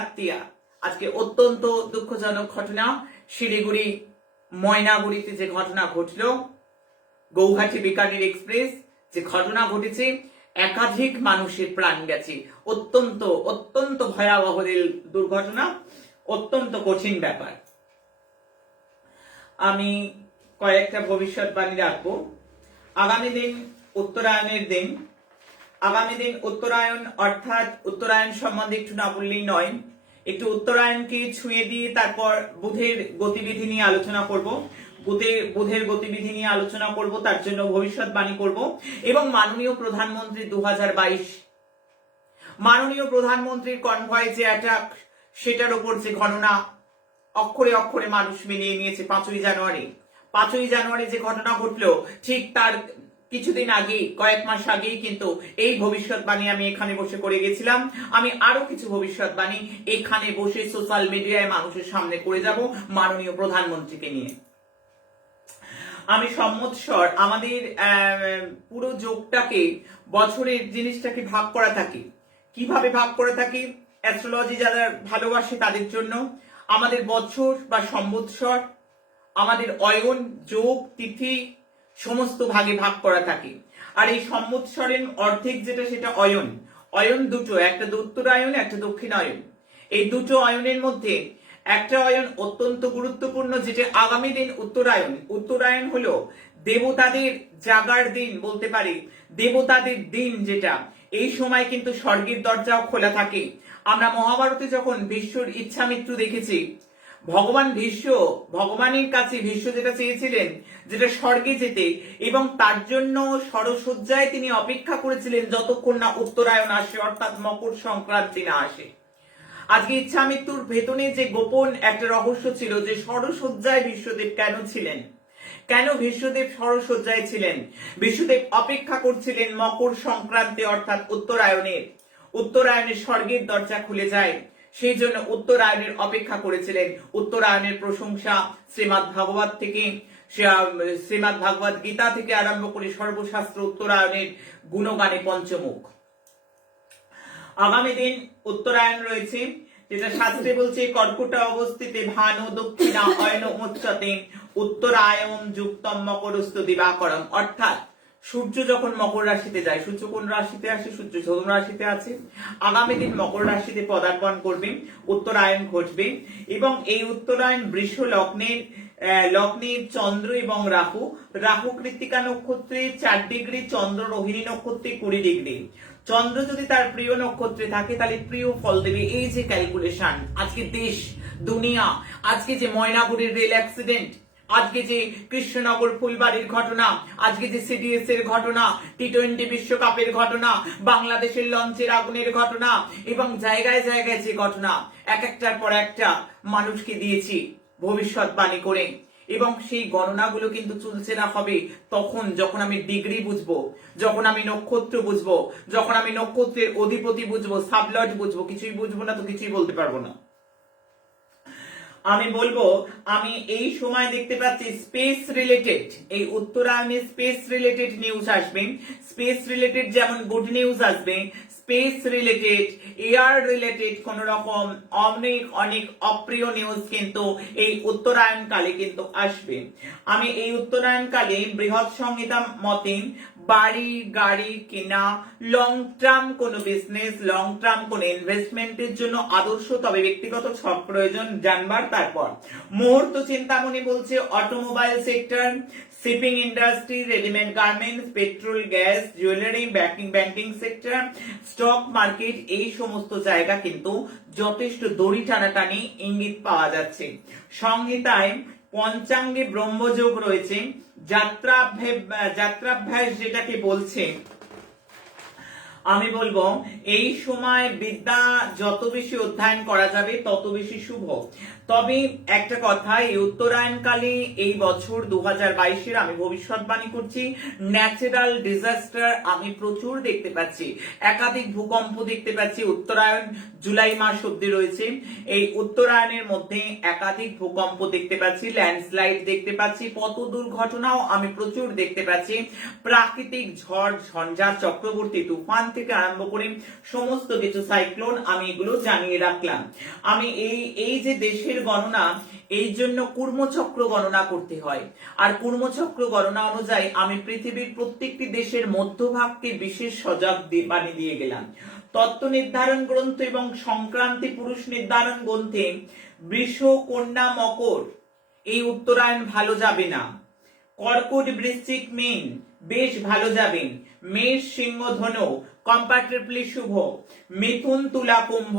আত্মীয়া। আজকে অত্যন্ত দুঃখজনক ঘটনা, শিলিগুড়ি ময়নাগুড়িতে যে ঘটনা ঘটল, গৌহাটি বিকানির এক্সপ্রেস যে ঘটনা ঘটেছে, একাধিক মানুষের প্রাণ গেছে। অত্যন্ত ভয়াবহ রেল দুর্ঘটনা, অত্যন্ত কঠিন ব্যাপার। আমি কয়েকটা ভবিষ্যৎবাণী রাখবো। আগামী দিন উত্তরায়ণ, অর্থাৎ উত্তরায়ণ সম্বন্ধে একটু না বললেই নয়, একটু উত্তরায়ণকে ছুঁয়ে দিয়ে তারপর বুধের গতিবিধি নিয়ে আলোচনা করব। বুধের গতিবিধি নিয়ে আলোচনা করব, তার জন্য ভবিষ্যৎবাণী করব। এবং মাননীয় প্রধানমন্ত্রী 2022, মাননীয় প্রধানমন্ত্রীর কনভয় যে অ্যাটাক, সেটার উপর যে গণনা অক্ষরে অক্ষরে মানুষ মিলিয়ে নিয়েছে। 5ই জানুয়ারি যে ঘটনা ঘটলো, ঠিক তার কিছুদিন আগে, কয়েক মাস আগেই কিন্তু এই ভবিষ্যৎবাণী আমি এখানে বসে করে গেছিলাম। আমি আরো কিছু ভবিষ্যৎবাণী এখানে বসে সোশ্যাল মিডিয়ায় মানুষের সামনে করে যাব মাননীয় প্রধানমন্ত্রীকে নিয়ে। আমি সম্বৎসর, আমাদের পুরো যোগটাকে, বছরের জিনিসটাকে ভাগ করা থাকি। কিভাবে ভাগ করে থাকি? অ্যাস্ট্রোলজি যারা ভালোবাসে তাদের জন্য আমাদের বছর বা সম্বৎসর, আমাদের অয়ন, যোগ, তিথি সমস্ত ভাগে ভাগ করা থাকে। আর এই সম্বৎসরের অর্ধেক যেটা, সেটা অয়ন দুটো, একটা উত্তরায়ণ, একটা দক্ষিণায়ন। এই দুটো অয়নের মধ্যে একটা অয়ন অত্যন্ত গুরুত্বপূর্ণ, যেটা আগামী দিন উত্তরায়ণ হলো দেবতাদের জাগার দিন বলতে পারি, দেবতাদের দিন। যেটা এই সময় কিন্তু স্বর্গের দরজাও খোলা থাকে। আমরা মহাভারতে যখন ভীষ্মর ইচ্ছামৃত্যু দেখেছি, ভগবানের কাছে ভীষ্ম যেটা চেয়েছিলেন, যেটা স্বর্গে যেতে, এবং তার জন্য ষড়সজ্জায় তিনি অপেক্ষা করেছিলেন যতক্ষণ না উত্তরায়ণ আসে, অর্থাৎ মকর সংক্রান্তি না আসে। আজকে ইচ্ছামৃত্যুর ভেতনে যে গোপন একটা রহস্য ছিল, যে ষড়সজ্জায় ভীষ্মদেব কেন ছিলেন, কেন ভীষ্মদেব ষড়সজ্জায় ছিলেন। ভীষ্মদেব অপেক্ষা করছিলেন মকর সংক্রান্তি, অর্থাৎ উত্তরায়ণের স্বর্গের দরজা খুলে যায়, সেই জন্য উত্তরায়ণের অপেক্ষা করেছিলেন। উত্তরায়ণের প্রশংসা শ্রীমদ্ ভাগবত গীতা থেকে আরম্ভ করে সর্বশাস্ত্র উত্তরায়ণের গুণগানে পঞ্চমুখ। আগামী দিন উত্তরায়ণ রয়েছে, যেটা শাস্ত্রে বলছে কর্কটা অবস্থিতে ভানু দক্ষিণা অয়ন উচ্চতে উত্তরায়ণ যুক্তম মকরস্থ দিবাকরম। অর্থাৎ সূর্য যখন মকর রাশিতে যায়, সূর্য কোন রাশিতে আসে? সূর্য ধনু রাশিতে আছে। আগামী দিন মকর রাশিতে পদার্পণ করবে, উত্তরায়ণ ঘটবে। এবং এই উত্তরায়ণ বৃষ লগ্নের চন্দ্র এবং রাহু কৃত্তিকা নক্ষত্রে 4 ডিগ্রি, চন্দ্র রোহিণী নক্ষত্রে 20 ডিগ্রি। চন্দ্র যদি তার প্রিয় নক্ষত্রে থাকে তাহলে প্রিয় ফল দেবে। এই যে ক্যালকুলেশন, আজকে দেশ দুনিয়া, আজকে যে ময়নাগুড়ির রেল অ্যাক্সিডেন্ট, আজকে যে কৃষ্ণনগর ফুলবাড়ির ঘটনা, আজকে যে সিডিএস এর ঘটনা, টি-20 বিশ্বকাপের ঘটনা, বাংলাদেশের লঞ্চের আগুনের ঘটনা এবং জায়গায় জায়গায় যে ঘটনা এক একটার পর একটা মানুষকে দিয়েছি ভবিষ্যৎবাণী করে। এবং সেই গণনাগুলো কিন্তু চুলচেরা হবে তখন যখন আমি ডিগ্রি বুঝবো, যখন আমি নক্ষত্র বুঝবো, যখন আমি নক্ষত্রের অধিপতি বুঝবো, সাবলট বুঝবো। কিছুই বুঝবো না তো কিছুই বলতে পারবো না। আমি বলবো আমি এই সময় দেখতে পাচ্ছি স্পেস রিলেটেড, এই উত্তরায়ণে স্পেস রিলেটেড নিউজ আসবে। স্পেস রিলেটেড যেমন গুড নিউজ আসবে, স্পেস রিলেটেড, এয়ার রিলেটেড কোন রকম অনেক অনেক অপ্রিয় নিউজ কিন্তু এই উত্তরায়ণ কালে কিন্তু আসবে। আমি এই উত্তরায়ণ কালে বৃহৎ সংহিতা মতে বাড়ি গাড়ি কেনা, লং টার্ম কোন বিজনেস, লং টার্ম কোন ইনভেস্টমেন্টের জন্য আদর্শ, তবে ব্যক্তিগত ছক প্রয়োজন জানবার। তারপর মুহূর্ত চিন্তামণি বলছে automobile sector, shipping industry, readymade garments, petrol gas, jewellery, banking sector, stock market, এই সমস্ত জায়গা কিন্তু যথেষ্ট দড়ি টানাটানি ইঙ্গিত পাওয়া যাচ্ছে। সংহিতায় পঞ্চাঙ্গে ব্রহ্মযোগ রয়েছে, যাত্রাভ্যাস যেটাকে বলছে, আমি বলবো এই সময় বিদ্যা যত বেশি অধ্যয়ন করা যাবে তত বেশি শুভ। তবে একটা কথা, এই উত্তরায়ণকালে এই বছর 2022-এর আমি ভবিষ্যৎবাণী করছি, ন্যাচারাল ডিজাস্টার আমি প্রচুর দেখতে পাচ্ছি। একাধিক ভূকম্প দেখতে পাচ্ছি। উত্তরায়ণ জুলাই মাস অব্দি রয়েছে, এই উত্তরায়ণের মধ্যে একাধিক ভূকম্প দেখতে পাচ্ছি, ল্যান্ডস্লাইড দেখতে পাচ্ছি, পথ দুর্ঘটনাও আমি প্রচুর দেখতে পাচ্ছি। প্রাকৃতিক ঝড় ঝঞ্ঝা, চক্রবর্তী তুফান থেকে আরম্ভ করে সমস্ত কিছু সাইক্লোন, আমি এগুলো জানিয়ে রাখলাম। আমি এই যে দেশের গণনা, এই জন্য কুর্মচক্র গণনা করতে হয়। আর কুর্মচক্র গণনা অনুযায়ী আমি পৃথিবীর প্রত্যেকটি দেশের মধ্যভাগকে বিশেষ সজাগ বানিয়ে দিয়ে গেলাম। তত্ত্ব নির্ধারণ গ্রন্থ এবং সংক্রান্তি পুরুষ নির্ধারণ গ্রন্থে বৃষ, কন্যা, মকর এই উত্তরায়ণ ভালো যাবে না। কর্কট, বৃশ্চিক, মীন বেশ ভালো যাবেন। মেষ, সিংহ, ধনু কম্পারেটিভলি শুভ। মিথুন, তুলা, কুম্ভ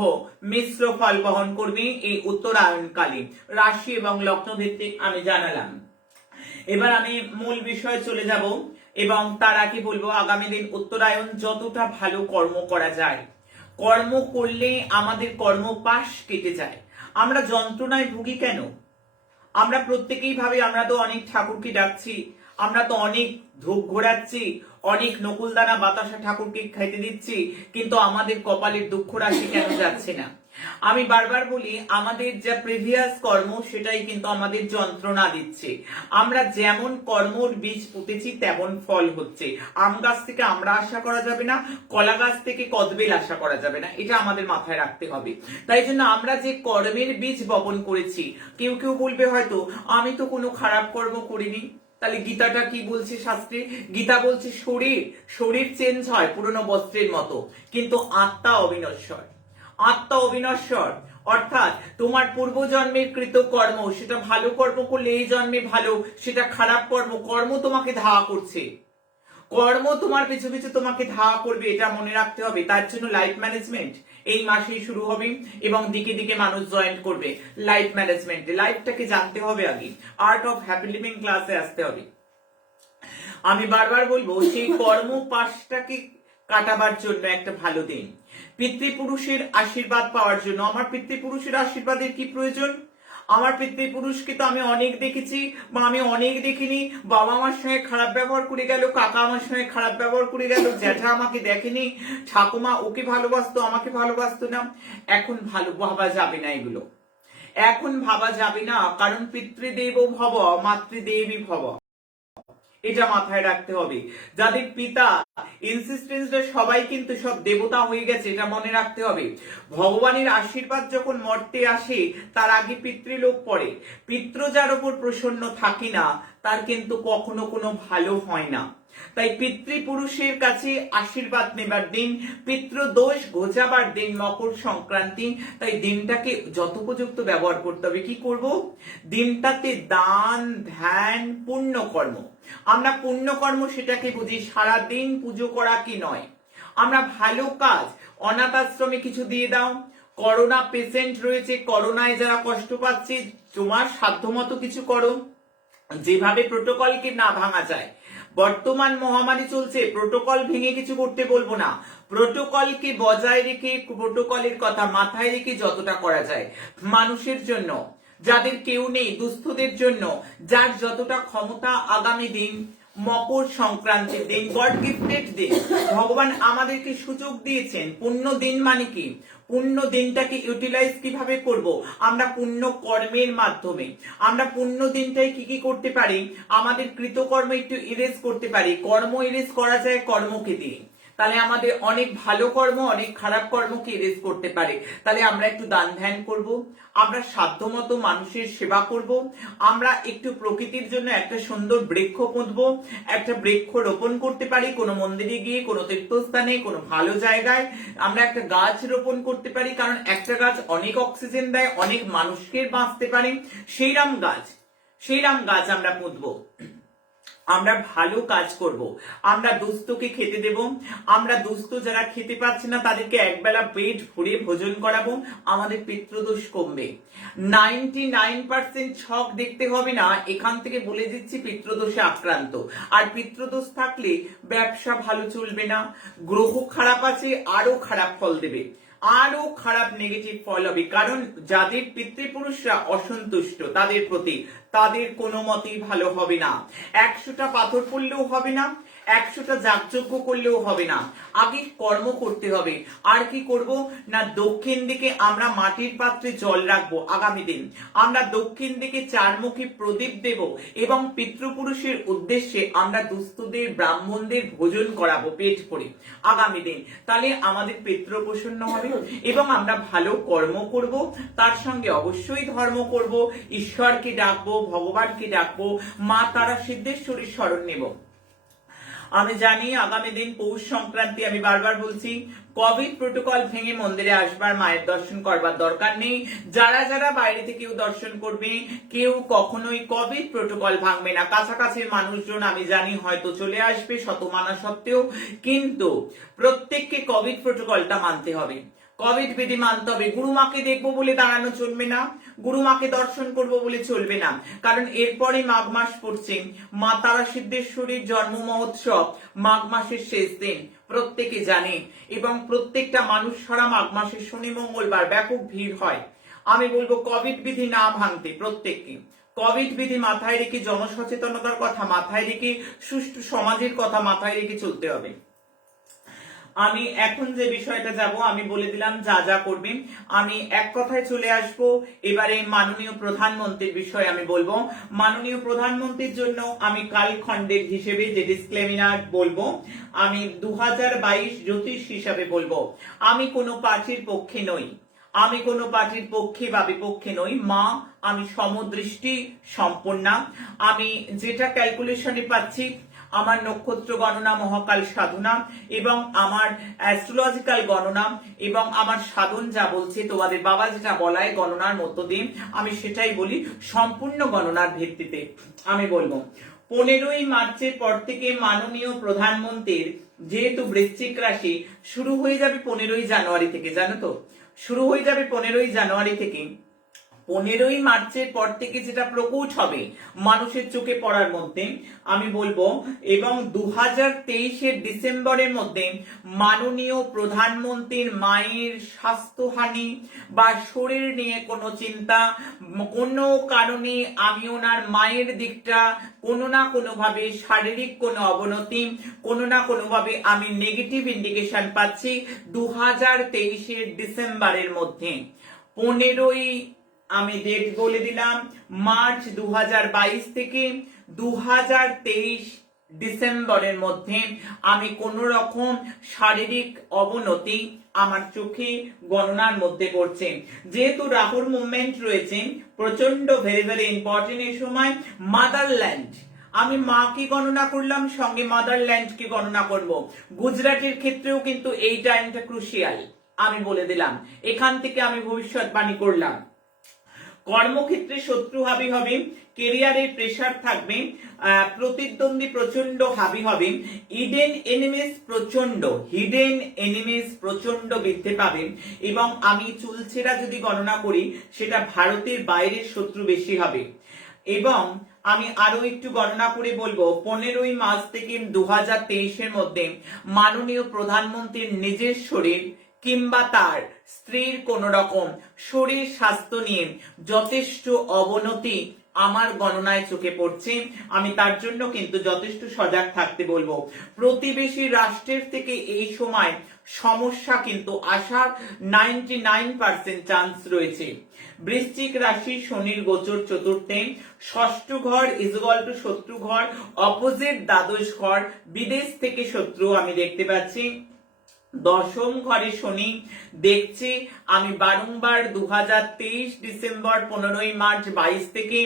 মিশ্র ফল বহন করবে এই উত্তরায়ণ কালে। রাশি এবং লগ্ন ভিত্তিক আমি জানালাম। এবার আমি মূল বিষয়ে চলে যাব এবং তার আগে বলবো আগামী দিন উত্তরায়ণ যতটা ভালো কর্ম করা যায়, কর্ম করলে আমাদের কর্মপাশ কেটে যায়। আমরা যন্ত্রণায় ভুগি কেন? আমরা প্রত্যেকেই ভাবে আমরা তো অনেক ঠাকুরকে ডাকছি, আমরা তো অনেক ধূপ ঘোরাচ্ছি, অনেক নকুলদানা বাতাসা ঠাকুরকে খাইতে দিচ্ছি, কিন্তু আমাদের কপালের দুঃখ রাশি কেন যাচ্ছে না? আমি বারবার বলি আমাদের যা প্রিভিয়াস কর্ম সেটাই কিন্তু আমাদের যন্ত্রণা দিচ্ছে। আমরা যেমন কর্মর বীজ পুঁতেছি তেমন ফল হচ্ছে। আম গাছ থেকে আমরা আশা করা যাবে না, কলা গাছ থেকে কদবেল আশা করা যাবে না, এটা আমাদের মাথায় রাখতে হবে। তাই জন্য আমরা যে কর্মের বীজ বপন করেছি, কেউ কেউ বলবে হয়তো আমি তো কোনো খারাপ কর্ম করিনি। তাহলে গীতাটা কি বলছে শাস্ত্রে? গীতা বলছে শরীর চেঞ্জ হয় পুরনো বস্ত্রের মতো, কিন্তু আত্মা অবিনশ্বর। আত্মা অবিনশ্বর অর্থাৎ তোমার পূর্বজন্মের কৃত কর্ম, সেটা ভালো কর্ম করলে এই জন্মে ভালো, সেটা খারাপ কর্ম তোমাকে ধাওয়া করছে। কর্ম তোমার পিছু পিছু তোমাকে ধাওয়া করবে, এটা মনে রাখতে হবে। তার জন্য লাইফ ম্যানেজমেন্ট এই মাসেই শুরু হবে এবং দিকে দিকে মানুষ জয়েন করবে লাইফ ম্যানেজমেন্টে। লাইফটাকে জানতে হবে আগে, আর্ট অফ হ্যাপি লিভিং ক্লাসে আসতে হবে। আমি বারবার বলবো সেই কর্ম পাশটাকে কাটাবার জন্য একটা ভালো দিন, পিতৃপুরুষের আশীর্বাদ পাওয়ার জন্য। আমার পিতৃপুরুষের আশীর্বাদের কি প্রয়োজন? আমার পিতৃপুরুষকে তো আমি অনেক দেখেছি বা আমি অনেক দেখিনি। বাবা আমার সঙ্গে খারাপ ব্যবহার করে গেল, কাকা আমার সঙ্গে খারাপ ব্যবহার করে গেল, জ্যাঠা আমাকে দেখেনি, ঠাকুমা ওকে ভালোবাসতো আমাকে ভালোবাসতো না। এখন ভালো ভাবা যাবে না এগুলো, এখন ভাবা যাবে না, কারণ পিতৃদেব ভব মাতৃদেবী ভব, এটা মাথায় রাখতে হবে। যাদের পিতা ইনসিস্টেন্সটা সবাই কিন্তু সব দেবতা হয়ে গেছে, এটা মনে রাখতে হবে। ভগবানের আশীর্বাদ যখন মর্তে আসে তার আগে পিতৃলোক পড়ে। পিতৃ যার উপর প্রসন্ন থাকে না তার কিন্তু কখনো কোনো ভালো হয় না। তাই পিতৃপুরুষের কাছে আশীর্বাদ নেবার দিন, পিতৃদোষ ঘোচাবার দিন মকর সংক্রান্তি। তাই দিনটাকে যথোপযুক্ত ব্যবহার করতে হবে। কি করব? দিনটাতে দান, ধ্যান, পুণ্যকর্ম। আমরা পুণ্যকর্ম সেটাকে বুঝি সারা দিন পুজো করা কি নয়। আমরা ভালো কাজ, অনাথ আশ্রমে কিছু দিয়ে দাও, করোনা পেশেন্ট রয়েছে, করোনায় যারা কষ্ট পাচ্ছে তোমার সাধ্যমতো কিছু করো। যেভাবে প্রোটোকলকে না ভাঙা যায়, বর্তমান মহামারী চলছে, প্রোটোকল ভেঙে কিছু করতে বলবো না, প্রোটোকলকে বজায় রেখে প্রোটোকলের কথা মাথায় রেখে যতটা করা যায় মানুষের জন্য, যাদের কেউ নেই, দুস্থদের জন্য যার যতটা ক্ষমতা, আগামী দিন মকর সংক্রান্তির দিন, গড গিফটেড দিন, ভগবান আমাদেরকে সুযোগ দিয়েছেন। পুণ্য দিন মানে কি? পুণ্য দিনটাকে ইউটিলাইজ কিভাবে করব? আমরা পুণ্য কর্মের মাধ্যমে। আমরা পুণ্য দিনটাই কি কি করতে পারি? আমাদের কৃতকর্ম একটু ইরেজ করতে পারি। কর্ম ইরেজ করা যায় কর্মকে দিয়ে, তাহলে আমাদের অনেক ভালো কর্ম অনেক খারাপ কর্মকে ইরেজ করতে পারে। তাহলে আমরা একটু দান ধ্যান করব, আমরা সাধ্যমতো মানুষের সেবা করব, আমরা একটু প্রকৃতির জন্য একটা সুন্দর বৃক্ষ পুঁতবো, একটা বৃক্ষ রোপণ করতে পারি, কোনো মন্দিরে গিয়ে, কোনো তীর্থস্থানে, কোনো ভালো জায়গায় আমরা একটা গাছ রোপণ করতে পারি, কারণ একটা গাছ অনেক অক্সিজেন দেয়, অনেক মানুষকে বাঁচতে পারে। সেইরাম গাছ আমরা পুঁতবো। আমরা ভালো কাজ করব, আমরা দুস্থকে খেতে দেব, আমরা দুস্থ যারা খেতে পাচ্ছে না তাদেরকে একবেলা পেট ভরে ভোজন করাবো, আমাদের পিতৃদোষ কমবে। 99% ছক দেখতে হবে না, এখান থেকে বলে দিচ্ছি পিতৃদোষে আক্রান্ত। আর পিতৃদোষ থাকলে ব্যবসা ভালো চলবে না, গ্রহ খারাপ আছে আরো খারাপ ফল দেবে, আরো খারাপ নেগেটিভ ফল হবে। কারণ যাদের পিতৃপুরুষরা অসন্তুষ্ট তাদের প্রতি, তাদের কোনো মতেই ভালো হবে না। 100টা পাথর পড়লেও হবে না, 100টা যাগযজ্ঞ করলেও হবে না, আগে কর্ম করতে হবে। আর কি করব না, দক্ষিণ দিকে আমরা মাটির পাত্রে জল রাখবো। আগামী দিন আমরা দক্ষিণ দিকে চারমুখী প্রদীপ দেব এবং পিতৃপুরুষের উদ্দেশ্যে আমরা দুস্থদের ব্রাহ্মণদের ভোজন করাবো পেট ভরে আগামী দিন। তাহলে আমাদের পিতৃ প্রসন্ন হবে এবং আমরা ভালো কর্ম করব, তার সঙ্গে অবশ্যই ধর্ম করব, ঈশ্বরকে ডাকবো, ভগবানকে ডাকবো, মা তারা সিদ্ধেশ্বরীর শরণ নেব। আমি জানি আগামী দিন পৌষ সংক্রান্তি, আমি বারবার বলছি কোভিড প্রোটোকল ভেঙে মন্দিরে আসবার, মায়ের দর্শন করবার দরকার নেই। যারা যারা বাইরে থেকেও দর্শন করবে, কেউ কখনোই কোভিড প্রোটোকল ভাঙবে না। কাছাকাছির মানুষজন আমি জানি হয়তো চলে আসবে শত মানা সত্ত্বেও, কিন্তু প্রত্যেককে কোভিড প্রোটোকলটা মানতে হবে, কোভিড বিধি মানতে হবে। গুরুমাকে দেখবো বলে দাঁড়ানো চলবে না, গুরুমাকে দর্শন করব বলে চলবে না, কারণ এরপরে মাঘ মাস পড়ছে, মা তারা সিদ্ধেশ্বরীর জন্ম মহোৎসব মাঘ মাসের শেষ দিন, প্রত্যেকে জানে, এবং প্রত্যেকটা মানুষ সারা মাঘ মাসের শনি মঙ্গলবার ব্যাপক ভিড় হয়। আমি বলবো কোভিড বিধি না ভাঙতে, প্রত্যেককে কোভিড বিধি মাথায় রেখে, জনসচেতনতার কথা মাথায় রেখে, সুষ্ঠু সমাজের কথা মাথায় রেখে চলতে হবে। আমি এখন যে বিষয়টা যাব আমি বলে দিলাম যা যা করবেন। আমি এক কথায় চলে আসব এবারে মাননীয় প্রধানমন্ত্রীর বিষয়ে আমি বলবো। মাননীয় প্রধানমন্ত্রীর জন্য আমি কালখণ্ডের হিসেবে যে ডিসক্লেমিনার বলবো, আমি 2022 জ্যোতিষ হিসাবে বলবো। আমি কোনো পার্টির পক্ষে নই, আমি কোনো পার্টির পক্ষে বা বিপক্ষে নই। মা আমি সমদৃষ্টি সম্পন্না। আমি যেটা ক্যালকুলেশনে পাচ্ছি, আমার নক্ষত্র গণনা, মহাকাল সাধনা এবং আমার অ্যাস্ট্রোলজিক্যাল গণনা এবং আমার সাধন যা বলছে, তোমাদের বাবা যেটা বলায় গণনার মধ্য দিয়ে আমি সেটাই বলি, সম্পূর্ণ গণনার ভিত্তিতে আমি বলবো 15ই মার্চের পর থেকে মাননীয় প্রধানমন্ত্রীর যেহেতু বৃশ্চিক রাশি শুরু হয়ে যাবে 15ই জানুয়ারি থেকে, জানো তো, শুরু হয়ে যাবে 15ই জানুয়ারি থেকে। 15ই মার্চের পর থেকে যেটা প্রকট হবে মানুষের চোখে পড়ার মধ্যে আমি বলবো, এবং 2023-এর ডিসেম্বরের মধ্যে মাননীয় প্রধানমন্ত্রীর মায়ের স্বাস্থ্যহানি বা শরীর নিয়ে কোনো চিন্তা, কোনো কারণে আমি ওনার মায়ের দিকটা কোনো না কোনো ভাবে শারীরিক কোনো অবনতি, কোনো না কোনো ভাবে আমি নেগেটিভ ইন্ডিকেশন পাচ্ছি 2023-এর ডিসেম্বরের মধ্যে। 15ই আমি ডেট বলে দিলাম, মার্চ 2022 থেকে 2023 ডিসেম্বরের মধ্যে আমি কোন রকম শারীরিক অবনতি আমার চোখে গণনার মধ্যে পড়ছে। যেহেতু রাহুর মুভমেন্ট রয়েছে প্রচন্ড, ভেরি ভেরি ইম্পর্টেন্ট এই সময়। মাদারল্যান্ড, আমি মাকে গণনা করলাম, সঙ্গে মাদারল্যান্ডকে গণনা করব। গুজরাটের ক্ষেত্রেও কিন্তু এই টাইমটা ক্রুশিয়াল, আমি বলে দিলাম, এখান থেকে আমি ভবিষ্যৎবাণী করলাম। কর্মক্ষেত্রে শত্রু হাবি হবে, কেরিয়ারে প্রেসার থাকবে, প্রতিদ্বন্দ্বী প্রচন্ড হাবি হবে, হিডেন এনিমিস প্রচন্ড বৃদ্ধি পাবে, এবং আমি চুলছেরা যদি গণনা করি সেটা ভারতের বাইরের শত্রু বেশি হবে। এবং আমি আরো একটু গণনা করে বলবো 15ই মার্চ থেকে 2023-এর মধ্যে মাননীয় প্রধানমন্ত্রীর নিজের শরীর কিংবা তার স্ত্রীর কোন রকম শরীর স্বাস্থ্য নিয়ে যথেষ্ট অবনতি আমার গণনায় চোখে পড়ছে। আমি তার জন্য কিন্তু যথেষ্ট সজাগ থাকতে বলবো। প্রতিবেশী রাষ্ট্রের থেকে এই সময় সমস্যা কিন্তু আসার 99% চান্স রয়েছে। বৃশ্চিক রাশি, শনির গোচর চতুর্থে, ষষ্ঠ ঘর ইজুয়াল টু শত্রু ঘর, অপোজিট দ্বাদশ ঘর, বিদেশ থেকে শত্রু আমি দেখতে পাচ্ছি। দশম ঘরে শনি দেখছি আমি বারংবার 2023 ডিসেম্বর, 15ই মার্চ 22 থেকে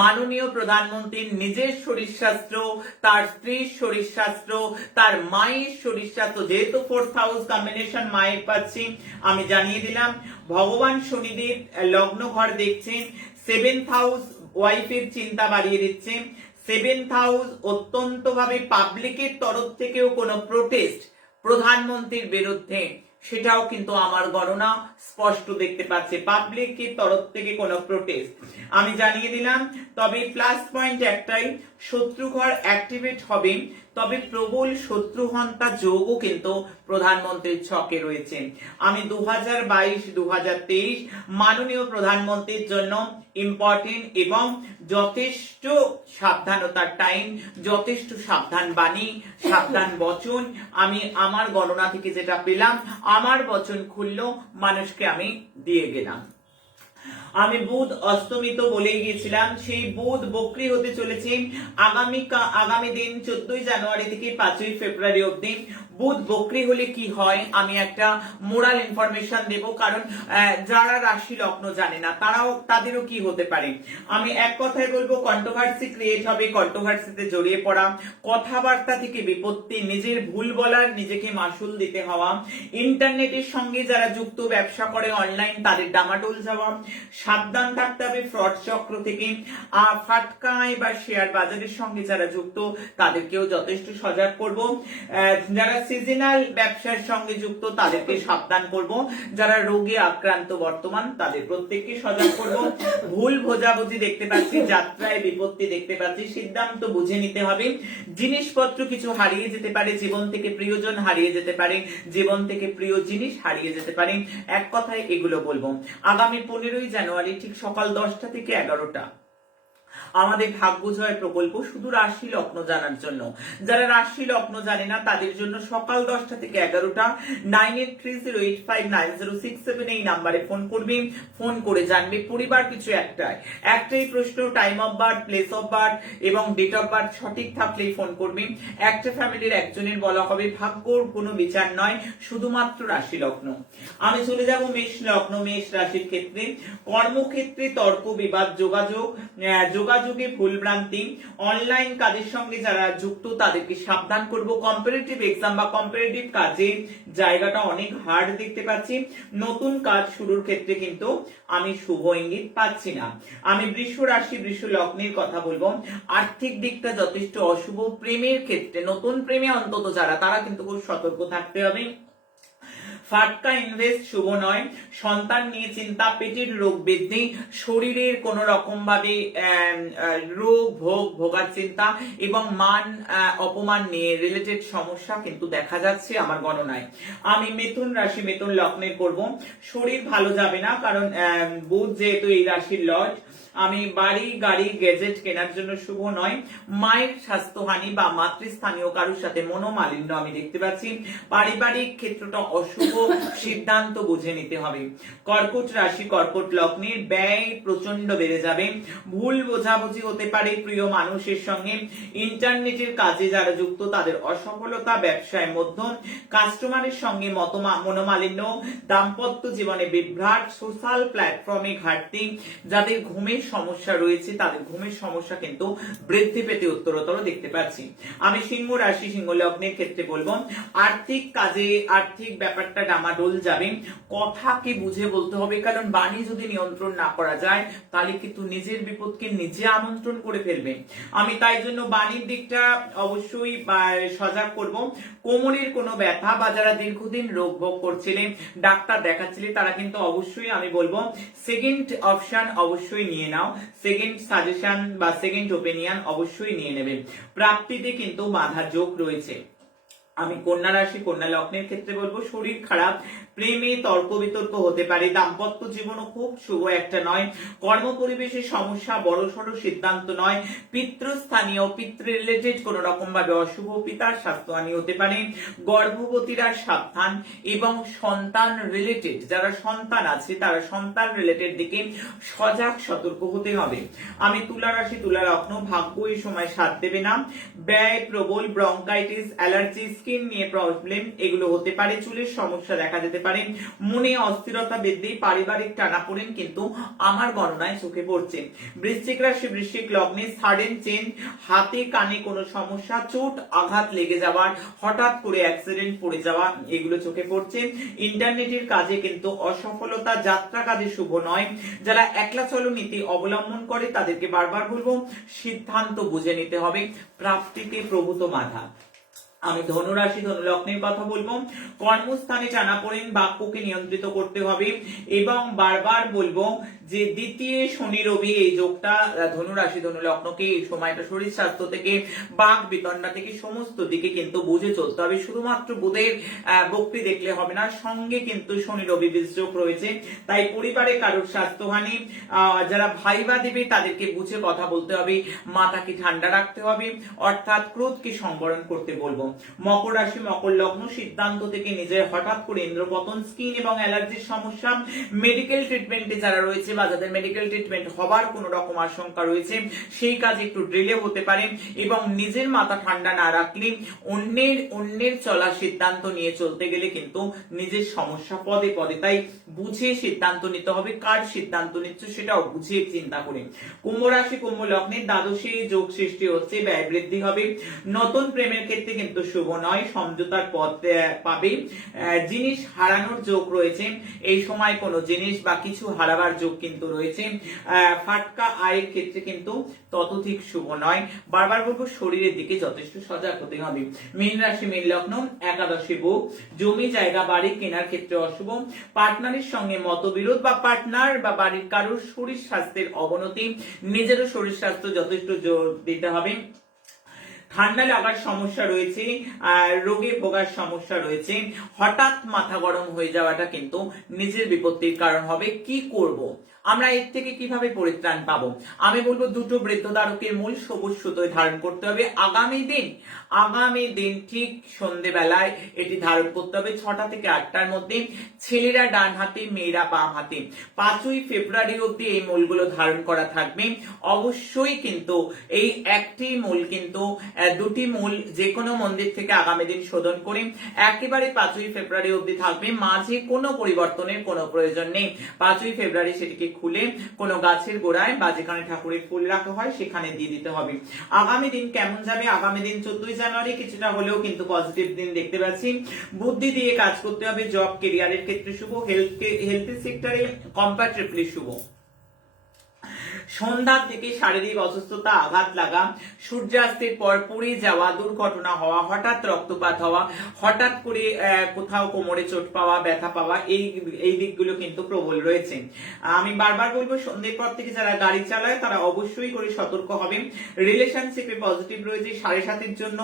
মাননীয় প্রধানমন্ত্রীর নিজের শরীর স্বাস্থ্য, তার স্ত্রীর শরীর স্বাস্থ্য, তার মায়ের শরীর স্বাস্থ্য, যেহেতু 4th হাউস কম্বিনেশন মায়ের পাচ্ছি, আমি জানিয়ে দিলাম। ভগবান শনিদেব লগ্ন ঘর দেখছেন, 7th হাউস ওয়াইফের চিন্তা বাড়িয়ে দিচ্ছে। 7th হাউস অত্যন্ত ভাবে পাবলিকের তরফ থেকেও কোনো প্রোটেস্ট প্রধানমন্ত্রীর বিরুদ্ধে, সেটাও কিন্তু আমার গণনা স্পষ্ট দেখতে পাচ্ছে। পাবলিকের তরফ থেকে কোনো প্রোটেস্ট আমি জানিয়ে দিলাম। তবে প্লাস পয়েন্ট একটাই, শত্রুঘর অ্যাক্টিভেট হবে, তবে প্রবল শত্রুহন্তা যোগও কিন্তু প্রধানমন্ত্রীর ছকে রয়েছে। আমি 2022-2023 মাননীয় প্রধানমন্ত্রীর জন্য ইম্পর্টেন্ট এবং যথেষ্ট সাবধানতার টাইম, যথেষ্ট সাবধান বাণী, সাবধান বচন আমি আমার গণনা থেকে যেটা পেলাম, আমার বচন খুলল, মানুষকে আমি দিয়ে গেলাম। আমি বুধ অস্তমিত বলেই গিয়েছিলাম, সেই বুধ বক্রী হতে চলেছে আগামী দিন 14ই জানুয়ারি থেকে 5ই ফেব্রুয়ারি অবধি। বুধ বক্রী হলে কি হয় আমি একটা মোরাল ইনফরমেশন দেব, কারণ যারা রাশি লগ্ন জানে না তাদেরও কি হতে পারে। আমি এক কথায় বলবো, কন্ট্রোভার্সি ক্রিয়েট হবে, কন্ট্রোভার্সিতে জড়িয়ে পড়া, কথাবার্তা থেকে বিপত্তি, নিজের ভুল বলার নিজেকে মাসুল দিতে হওয়া, ইন্টারনেটের সঙ্গে যারা যুক্ত, ব্যবসা করে অনলাইন, তাদের ডামাডোল যাওয়া, সাবধান থাকতে হবে ফ্রড চক্র থেকে। ফাটকায় বা শেয়ার বাজারের সঙ্গে যারা যুক্ত তাদেরকেও যথেষ্ট সজাগ করব। যারা সিজনাল ব্যবসার সঙ্গে যুক্ত তাদেরকে সাবধান করব। যারা রোগে আক্রান্ত বর্তমান তাদের প্রত্যেককে সজাগ করব। ভুল বোঝাবুঝি দেখতে পাচ্ছি, যাত্রায় বিপত্তি দেখতে পাচ্ছি, সিদ্ধান্ত বুঝে নিতে হবে। জিনিসপত্র কিছু হারিয়ে যেতে পারে, জীবন থেকে প্রিয়জন হারিয়ে যেতে পারে, জীবন থেকে প্রিয় জিনিস হারিয়ে যেতে পারে। এক কথায় এগুলো বলবো। আগামী 15ই জানুয়ারি ঠিক সকাল 10টা থেকে 11টা আমাদের ভাগ্য জয় প্রকল্প, শুধু রাশি লগ্ন জানার জন্য। যারা রাশি লগ্ন জানে না তাদের জন্য সকাল 10টা থেকে 11টা 9830859067 এই নাম্বারে ফোন করবে। ফোন করে জানবে পরিবার কিছু একটাই প্রশ্ন, time of birth, place of birth এবং ডেট অফ বার্থ সঠিক থাকলেই ফোন করবে। একটা ফ্যামিলির একজনের বলা হবে, ভাগ্যর কোনো বিচার নয়, শুধুমাত্র রাশি লগ্ন। আমি চলে যাব মেষ লগ্ন, মেষ রাশির ক্ষেত্রে। কর্মক্ষেত্রে তর্ক বিবাদ, যোগাযোগে ভুলভ্রান্তি, অনলাইন কাজের সঙ্গে যারা যুক্ত তাদেরকে সাবধান করব। কম্পারেটিভ এক্সাম বা কম্পারেটিভ কাজে জায়গাটা অনেক হার্ড দেখতে পাচ্ছি। নতুন কাজ শুরুর ক্ষেত্রে কিন্তু আমি শুভ ইঙ্গিত পাচ্ছি না। আমি বৃষ রাশি, বৃষ লগ্নের কথা বলবো। আর্থিক দিকটা যথেষ্ট অশুভ। প্রেমের ক্ষেত্রে, নতুন প্রেমে অন্তত যারা, তারা কিন্তু খুব সতর্ক থাকতে হবে। ফাটকা ইনভেস্ট শুভ নয়। সন্তান নিয়ে চিন্তা, পেটের রোগ বৃদ্ধি, শরীরের কোন রকম ভাবে রোগ ভোগার চিন্তা এবং মান অপমান নিয়ে রিলেটেড সমস্যা কিন্তু দেখা যাচ্ছে আমার গণনায়। আমি মিথুন রাশি, মিথুন লগ্নের করব। শরীর ভালো যাবে না, কারণ বুধ যেহেতু এই রাশির লর্ড। আমি বাড়ি গাড়ি গ্যাজেট কেনার জন্য শুভ নয়। মায়ের স্বাস্থ্যহানি বা মাতৃস্থানীয় কারোর সাথে মনোমালিন্য আমি দেখতে পাচ্ছি। পারিবারিক ক্ষেত্রটা অশুভ, সিদ্ধান্ত বুঝে নিতে হবে। কর্কট রাশি, কর্কট লগ্নের ব্যয় প্রচন্ড বেড়ে যাবে। ভুল বোঝাবুঝি হতে পারে প্রিয় মানুষের সঙ্গে। ইন্টারনেটের কাজে যারা যুক্ত তাদের অসফলতা, ব্যবসায় মধ্যম, কাস্টমারের সঙ্গে মনোমালিন্য, দাম্পত্য জীবনে বিভ্রাট, সোশ্যাল প্ল্যাটফর্মে ঘাটতি, যাদের ঘুমের সমস্যা রয়েছে তাদের ঘুমের সমস্যা কিন্তু বৃদ্ধি পেতে উত্তরতর দেখতে পাচ্ছি। আমি সিংহ রাশি, সিংহ লগ্নের ক্ষেত্রে বলবো, আর্থিক কাজে আর্থিক ব্যাপারটা একটা ডামাডোল যাবে। কথাকে বুঝে বলতে হবে, কারণ বাণী যদি নিয়ন্ত্রণ না করা যায় তাহলে কিন্তু নিজের বিপদকে নিজে আমন্ত্রণ করে ফেলবে। আমি তাই জন্য বাণীর দিকটা অবশ্যই সজাগ করব। কোমরের কোনো ব্যথা বা যারা দীর্ঘদিন রোগ ভোগ করছিলেন, ডাক্তার দেখাচ্ছিলেন, তারা কিন্তু অবশ্যই আমি বলবো সেকেন্ড অপশন অবশ্যই নিয়ে নাও, সেকেন্ড সাজেশন বা সেকেন্ড ওপিনিয়ন অবশ্যই নিয়ে নেবেন। প্রাপ্তিতে কিন্তু বাধা যোগ রয়েছে। আমি কন্যা রাশি কন্যা লগ্নের ক্ষেত্রে বলবো শরীর খারাপ, প্রেমে তর্ক বিতর্ক হতে পারে, দাম্পত্য জীবনও খুব শুভ একটা নয়, কর্ম পরিবেশের সমস্যা, বড়সড় সিদ্ধান্ত নয়, পিতৃস্থানীয় পিতৃ রিলেটেড কোন রকম ভাবে অশুভ, পিতার স্বাস্থ্যহানি হতে পারে, গর্ভবতীরা সাবধান, এবং সন্তান রিলেটেড যারা সন্তান আছে তারা সন্তান রিলেটেড দিকে সজাগ সতর্ক হতে হবে। আমি তুলা রাশি তুলা লগ্ন, ভাগ্য এই সময় সাথ দেবে না, ব্যয় প্রবল, ব্রঙ্কাইটিস, অ্যালার্জি, স্কিন নিয়ে প্রবলেম এগুলো হতে পারে, চুলের সমস্যা দেখা যেতে পারে, মনে অস্থিরতা বৃদ্ধি, পারিবারিক টানাপোড়েন কিন্তু আমার গণনায় চোখে পড়ছে। বৃশ্চিক রাশি বৃশ্চিক লগ্নে সাডেন চেঞ্জ, হাতে কানে কোনো সমস্যা, চোট আঘাত লেগে যাওয়ার, হঠাৎ করে অ্যাক্সিডেন্ট পড়ে যাওয়া এগুলো চোখে পড়ছে। ইন্টারনেটের কাজে কিন্তু অসফলতা, যাত্রা কাজে শুভ নয়। যারা একলা চলো নীতি অবলম্বন করে তাদেরকে বারবার বলবো সিদ্ধান্ত বুঝে নিতে হবে। প্রাপ্তিতে প্রভূত বাধা। আমি ধনুরাশি ধনুলগ্নের কথা বলবো, কর্মস্থানে টানাপোড়েন, বাক্যকে নিয়ন্ত্রিত করতে হবে, এবং বারবার বলবো যে দ্বিতীয় শনি রবি এই যোগটা ধনুরাশি ধনুলগ্নকে এই সময়টা শরীর স্বাস্থ্য থেকে বাক বিতণ্ডা থেকে সমস্ত দিকে কিন্তু বুঝে চলতে হবে। শুধুমাত্র বুধের বক্তি দেখলে হবে না, সঙ্গে কিন্তু শনি রবি বীজযোগ রয়েছে, তাই পরিবারে কারোর স্বাস্থ্যহানি, যারা ভাইবা দেবে তাদেরকে বুঝে কথা বলতে হবে, মাথাকে ঠান্ডা রাখতে হবে, অর্থাৎ ক্রোধকে সংবরণ করতে বলবো। মকর রাশি মকর লগ্ন, সিদ্ধান্ত থেকে নিজের হঠাৎ করে ইন্দ্রপতন, স্কিন এবং অ্যালার্জির সমস্যা, মেডিকেল ট্রিটমেন্টে যারা রয়েছে বা যাদের মেডিকেল ট্রিটমেন্ট হবার কোন রকম আশঙ্কা রয়েছে সেই কাজ একটু ডিলে হতে পারে, এবং নিজের মাথা ঠান্ডা না রাখলে অন্যের চলা সিদ্ধান্ত নিয়ে চলতে গেলে কিন্তু নিজের সমস্যা পদে পদে, তাই বুঝে সিদ্ধান্ত নিতে হবে, কার সিদ্ধান্ত নিচ্ছে সেটাও বুঝে চিন্তা করে। কুম্ভ রাশি কুম্ভ লগ্নে দ্বাদশে যোগ সৃষ্টি হচ্ছে, ব্যয় বৃদ্ধি হবে, নতুন প্রেমের ক্ষেত্রে কিন্তু শুভ নয়, সমঝোতার পথ পাবে, জিনিস হারানোর যোগ রয়েছে, এই সময় কোনো জিনিস বা কিছু হারাবার যোগ কিন্তু রয়েছে, ফাটকা আয়ের ক্ষেত্রে কিন্তু ততোধিক শুভ নয়। বারবার বলবো শরীরের দিকে যথেষ্ট সজাগ হতে হবে। মীন রাশি মীন লগ্ন, একাদশী ভোগ, জমি জায়গা বাড়ি কেনার ক্ষেত্রে অশুভ, পার্টনারের সঙ্গে মতবিরোধ বা পার্টনার বা বাড়ির কারোর শরীর স্বাস্থ্যের অবনতি, নিজেরও শরীর স্বাস্থ্য যথেষ্ট জোর দিতে হবে। ঠান্ডা লাগার সমস্যা রয়েছে, রোগে ভোগার সমস্যা রয়েছে, হঠাৎ মাথা গরম হয়ে যাওয়াটা কিন্তু নিজের বিপত্তির কারণ হবে। কি করব, আমরা এর থেকে কিভাবে পরিত্রাণ পাবো? আমি বলবো দুটো বৃদ্ধদ্বারকের মূল সবুজ সুতোয় ধারণ করতে হবে। আগামী দিন ঠিক সন্ধ্যেবেলায় এটি ধারণ করতে হবে 6টা থেকে 8টার মধ্যে। ছেলেরা ডান হাতে, মেয়েরা বাম হাতে। 5ই ফেব্রুয়ারি অবধি এই মূলগুলো ধারণ করা থাকবে। অবশ্যই কিন্তু এই একটি মূল কিন্তু দুটি মূল যে কোনো মন্দির থেকে আগামী দিন শোধন করে একেবারে 5ই ফেব্রুয়ারি অবধি থাকবে, মাঝে কোনো পরিবর্তনের কোনো প্রয়োজন নেই। 5ই ফেব্রুয়ারি সেটিকে খুলে কোনো গাছের গোড়ায় বা যেখানে ঠাকুরের ফুল রাখা হয় সেখানে দিয়ে দিতে হবে। আগামী দিন কেমন যাবে? আগামী দিন 14ই জানুয়ারি কিছুটা হলেও কিন্তু পজিটিভ দিন দেখতে পাচ্ছি। বুদ্ধি দিয়ে কাজ করতে হবে, জব ক্যারিয়ারের ক্ষেত্রে শুভ, হেলথ সেক্টরে কম্পারেটিভলি শুভ। সন্ধ্যার দিকে শারীরিক অসুস্থতা, আঘাত লাগা, সূর্যাস্তের পর পড়ে যাওয়া, দুর্ঘটনা হওয়া, হঠাৎ রক্তপাত হওয়া, হঠাৎ করে কোথাও কোমরে চোট পাওয়া, ব্যথা পাওয়া, এই দিকগুলো কিন্তু প্রবল রয়েছে। আমি বারবার বলবো সন্ধ্যের পর থেকে যারা গাড়ি চালায় তারা অবশ্যই করে সতর্ক হবে। রিলেশনশিপে পজিটিভ রয়েছে। 7:30 জন্য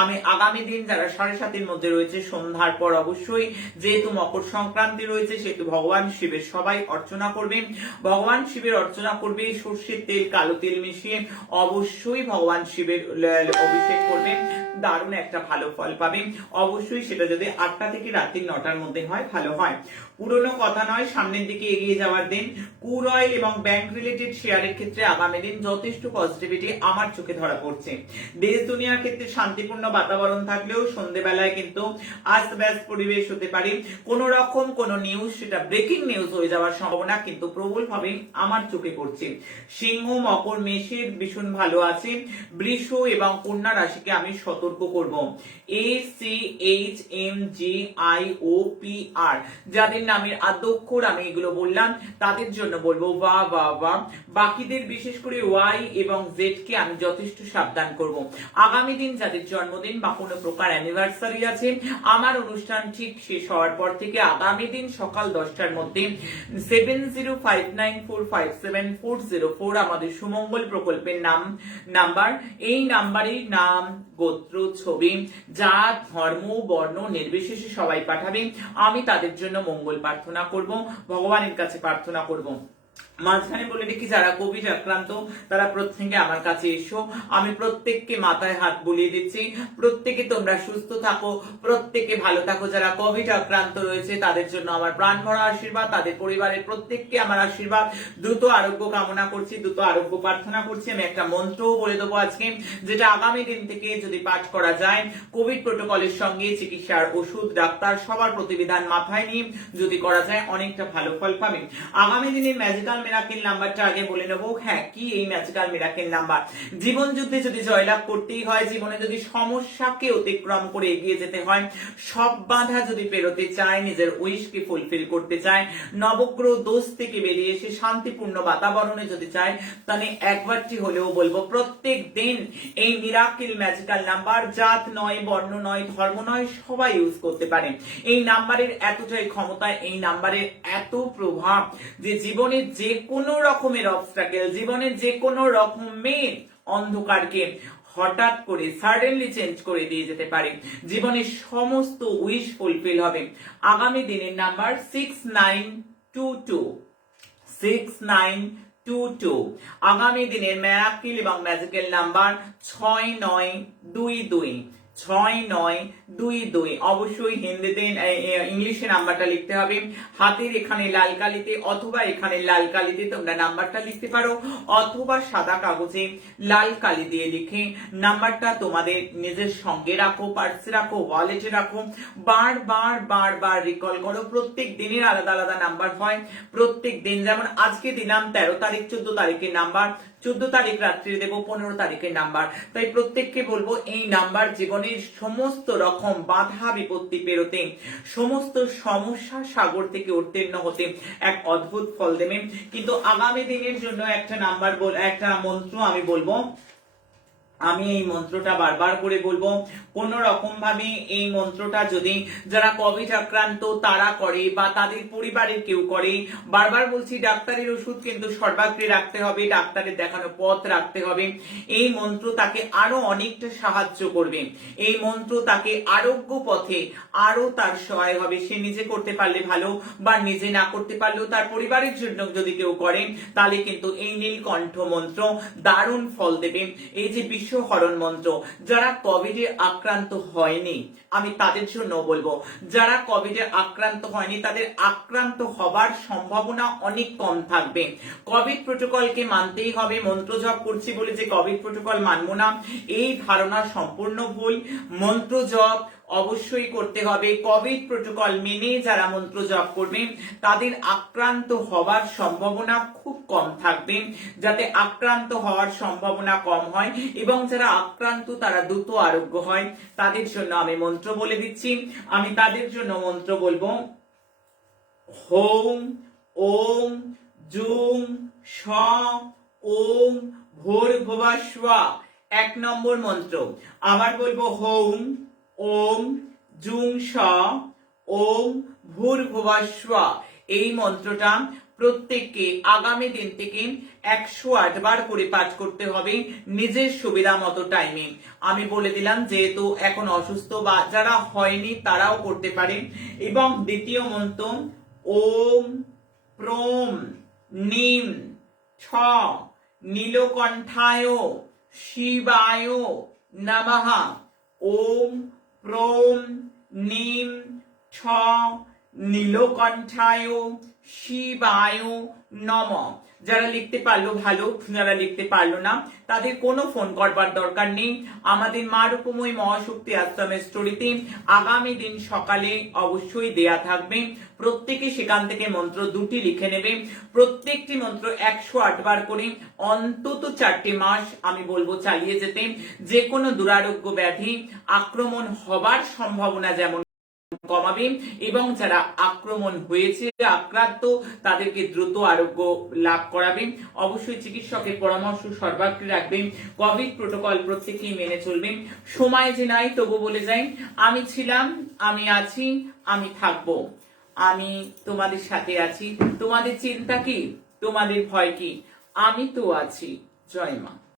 আমি আগামী দিন যারা 7:30 মধ্যে রয়েছে সন্ধ্যার পর অবশ্যই, যেহেতু মকর সংক্রান্তি রয়েছে সেহেতু ভগবান শিবের সবাই অর্চনা করবেন। ভগবান শিবের অর্চনা করবে, সর্ষের তেল কালো তেল মিশিয়ে অবশ্যই ভগবান শিবের অভিষেক করবেন, দারুণ একটা ভালো ফল পাবেন। অবশ্যই সেটা যদি 8টা থেকে রাত্রি 9টার মধ্যে হয় ভালো হয়। পুরনো কথা নয়, সামনের দিকে এগিয়ে যাওয়ার দিন। ক্রুড অয়েল এবং ব্যাংক রিলেটেড শেয়ারের ক্ষেত্রে আগামী দিন যথেষ্ট পজিটিভিটি আমার চোখে ধরা পড়ছে। দেশ দুনিয়ার ক্ষেত্রে শান্তিপূর্ণ বাতাবরণ থাকলেও সন্ধ্যেবেলায় কিন্তু আস্ত-ব্যস্ত পরিবেশ হতে পারে। কোন রকম কোন নিউজ সেটা ব্রেকিং নিউজ হয়ে যাওয়ার সম্ভাবনা কিন্তু প্রবলভাবে আমার চোখে পড়ছে। সিংহ, মকর, মেষের ভীষণ ভালো আছে। বৃষ এবং কন্যা রাশিকে আমি সতর্ক করব। ACHMGIOPR যাদের নামের আদ্যক্ষর আমি এগুলো বললাম তাদের জন্য বলবো বা বা বা। বাকিদের বিশেষ করে ওয়াই এবং জেড কে আমি যথেষ্ট সাবধান করব। আগামী দিন যাদের জন্মদিন বা কোনো প্রকার অ্যানিভার্সারি আছে, আমার অনুষ্ঠান ঠিক শেষ হওয়ার পর থেকে আগামী দিন সকাল 10টার মধ্যে 7059457404 আমাদের সুমঙ্গল প্রকল্পের নাম্বার। এই নাম্বারের নাম, গোত্র, ছবি, জাত, ধর্ম, বর্ণ নির্বিশেষে সবাই পাঠাবে। আমি তাদের জন্য মঙ্গল প্রার্থনা করব, ভগবানের কাছে প্রার্থনা করব। মাঝখানে বলে রেখি যারা কোভিড আক্রান্ত তারা প্রত্যেকে আমার কাছে এসো, আমি প্রত্যেককে মাথায় হাত বুলিয়ে দিচ্ছি। প্রত্যেকে তোমরা সুস্থ থাকো, প্রত্যেকে ভালো থাকো। যারা কোভিড আক্রান্ত রয়েছে তাদের জন্য আমার প্রাণ ভরা আশীর্বাদ, তাদের পরিবারের প্রত্যেককে আমার আশীর্বাদ। দ্রুত আরোগ্য কামনা করছি, দ্রুত আরোগ্য প্রার্থনা করছি। আমি একটা মন্ত্রও বলে দেবো আজকে, যেটা আগামী দিন থেকে যদি পাঠ করা যায়, কোভিড প্রোটোকলের সঙ্গে চিকিৎসার ওষুধ, ডাক্তার সবার প্রতিবিধান মাথায় নিয়ে যদি করা যায় অনেকটা ভালো ফল পাবে। আগামী দিনের ম্যাজিক্যাল মিরাকেল নাম্বারটা আগে বলে নেবো। হ্যাঁ, কি এই ম্যাজিক্যাল মিরাকেল নাম্বার? জীবন যুদ্ধে যদি জয়লাভ করতেই হয়, জীবনে যদি সমস্যাকে অতিক্রম করে এগিয়ে যেতে হয়, সব বাধা যদি পেরোতে চায়, নিজের উইশকে ফুলফিল করতে চায়, নবগ্রহ দোষ থেকে বেরিয়ে এসে শান্তিপূর্ণ বাতাবরণে যদি চায়, তাহলে একবারটি হলেও বলবো প্রত্যেক দিন এই মিরাকেল ম্যাজিক্যাল নাম্বার জাত নয়, বর্ণ নয়, ধর্ম নয়, সবাই ইউজ করতে পারে। এই নাম্বারের এতটাই ক্ষমতা, এই নাম্বারের এত প্রভাব যে জীবনের যে কোনো রকমের অবস্ট্রাকেল, জীবনের যে কোনো রকমের অন্ধকারকে হঠাৎ করে সাডেনলি চেঞ্জ করে দিয়ে যেতে পারে। জীবনের সমস্ত উইশ ফুলফিল হবে। আগামী দিনের নাম্বার 6922 6922। আগামী দিনের মিরাকেল এবং ম্যাজিক্যাল নাম্বার 6922 6922। অবশ্যই হিন্দিতে ইংলিশে নাম্বারটা লিখতে হবে। হাতের এখানে লাল কালিতে অথবা এখানে লাল কালিতে তোমরা নাম্বারটা লিখতে পারো, অথবা সাদা কাগজে লাল কালি দিয়ে লিখে নাম্বারটা তোমাদের নিজের সঙ্গে রাখো, পার্সে রাখো, ওয়ালেটে রাখো। বারবার বারবার রিকল করো। প্রত্যেক দিনের আলাদা আলাদা নাম্বার হয়। প্রত্যেক দিন, যেমন আজকে দিলাম 13 তারিখ, 14 তারিখের নাম্বার, 14 তারিখ রাত্রি দেব 15 তারিখের নাম্বার। তাই প্রত্যেককে বলবো এই নাম্বার জীবনের সমস্ত রকম বাধা বিপত্তি পেরোতে, সমস্ত সমস্যা সাগর থেকে উত্তীর্ণ হতে এক অদ্ভুত ফল দেবে। কিন্তু আগামী দিনের জন্য একটা নাম্বার একটা মন্ত্র আমি বলবো। আমি এই মন্ত্রটা বারবার করে বলবো। কোন রকম ভাবে এই মন্ত্রটা যদি যারা কোভিড আক্রান্ত তারা করে বা তাদের পরিবারের কেউ করে, বারবার বলছি ডাক্তারের ওষুধ কিন্তু সর্বাগ্রে রাখতে হবে, ডাক্তারের দেখানো পথ রাখতে হবে। এই মন্ত্র তাকে আরো অনেকটা সাহায্য করবে। এই মন্ত্র তাকে আরোগ্য পথে আরো তার সহায় হবে। সে নিজে করতে পারলে ভালো, বা নিজে না করতে পারলেও তার পরিবারের জন্য যদি কেউ করে, তাহলে কিন্তু এই নীলকণ্ঠ মন্ত্র দারুণ ফল দেবে। এই যে হরণ মন্ত্র, যারা কোভিডে আক্রান্ত হয়নি আমি তাদের জন্য বলবো, যারা কোভিডে আক্রান্ত হয়নি তাদের আক্রান্ত হবার সম্ভাবনা অনেক কম থাকবে। কোভিড প্রোটোকলকে মানতেই হবে। মন্ত্র জপ করছি বলে যে কোভিড প্রোটোকল মানবো না, এই ধারণা সম্পূর্ণ ভুল। মন্ত্র জপ অবশ্যই করতে হবে। কোভিড প্রোটোকল মেনে যারা মন্ত্র জপ করবেন তাদের আক্রান্ত হওয়ার সম্ভাবনা খুব কম থাকবে। যাতে আক্রান্ত হওয়ার সম্ভাবনা কম হয় এবং যারা আক্রান্ত তারা দ্রুত আরোগ্য হয়, তাদের জন্য আমি মন্ত্র বলে দিচ্ছি। আমি তাদের জন্য মন্ত্র বলবো। হোম ওম জুং শ ওম ভূর্ভুবস্সুঃ। 1 নম্বর মন্ত্র আবার বলবো। হোম ওম জুং শ ওম ভূর্ভুবস্সুঃ। এই মন্ত্রটা প্রত্যেককে আগামী দিন থেকে 108 বার করে পাঠ করতে হবে নিজের সুবিধা মতো টাইমে। আমি বলে দিলাম, যেহেতু এখন অসুস্থ বা যারা হয়নি তারাও করতে পারে। এবং দ্বিতীয় মন্ত্র ওম প্রোম নিম ছ নীলকণ্ঠায় শিবায় নমঃ। ওম প্রোম নিম ছ নীলকণ্ঠায় শিবায় নমঃ। যারা লিখতে পারলো ভালো, যারা লিখতে পারলো না তাদের কোনো ফোন করবার দরকার নেই। আমাদের মা রূপময়ী মহাশক্তি আশ্রমের স্টোরিতে আগামী দিন সকালে অবশ্যই দেয়া থাকবে। প্রত্যেকে সেখান থেকে মন্ত্র দুটি লিখে নেবে। প্রত্যেকটি মন্ত্র 108 বার করে অন্তত 4টে মাস আমি বলবো চালিয়ে যেতে। যে কোনো দুরারোগ্য ব্যাধি আক্রমণ হবার সম্ভাবনা যেমন কমাবে এবং যারা আক্রমণ হয়েছে, আক্রান্ত, তাদেরকে দ্রুত আরোগ্য লাভ করাবে। অবশ্যই চিকিৎসকের পরামর্শ সর্বাগ্রে রাখবেন। কোভিড প্রোটোকল প্রত্যেকেই মেনে চলবেন। সময় যে নাই তবু বলে যাই, আমি ছিলাম, আমি আছি, আমি থাকবো। আমি তোমাদের সাথে আছি। তোমাদের চিন্তা কি? তোমাদের ভয় কি? আমি তো আছি। জয় মা।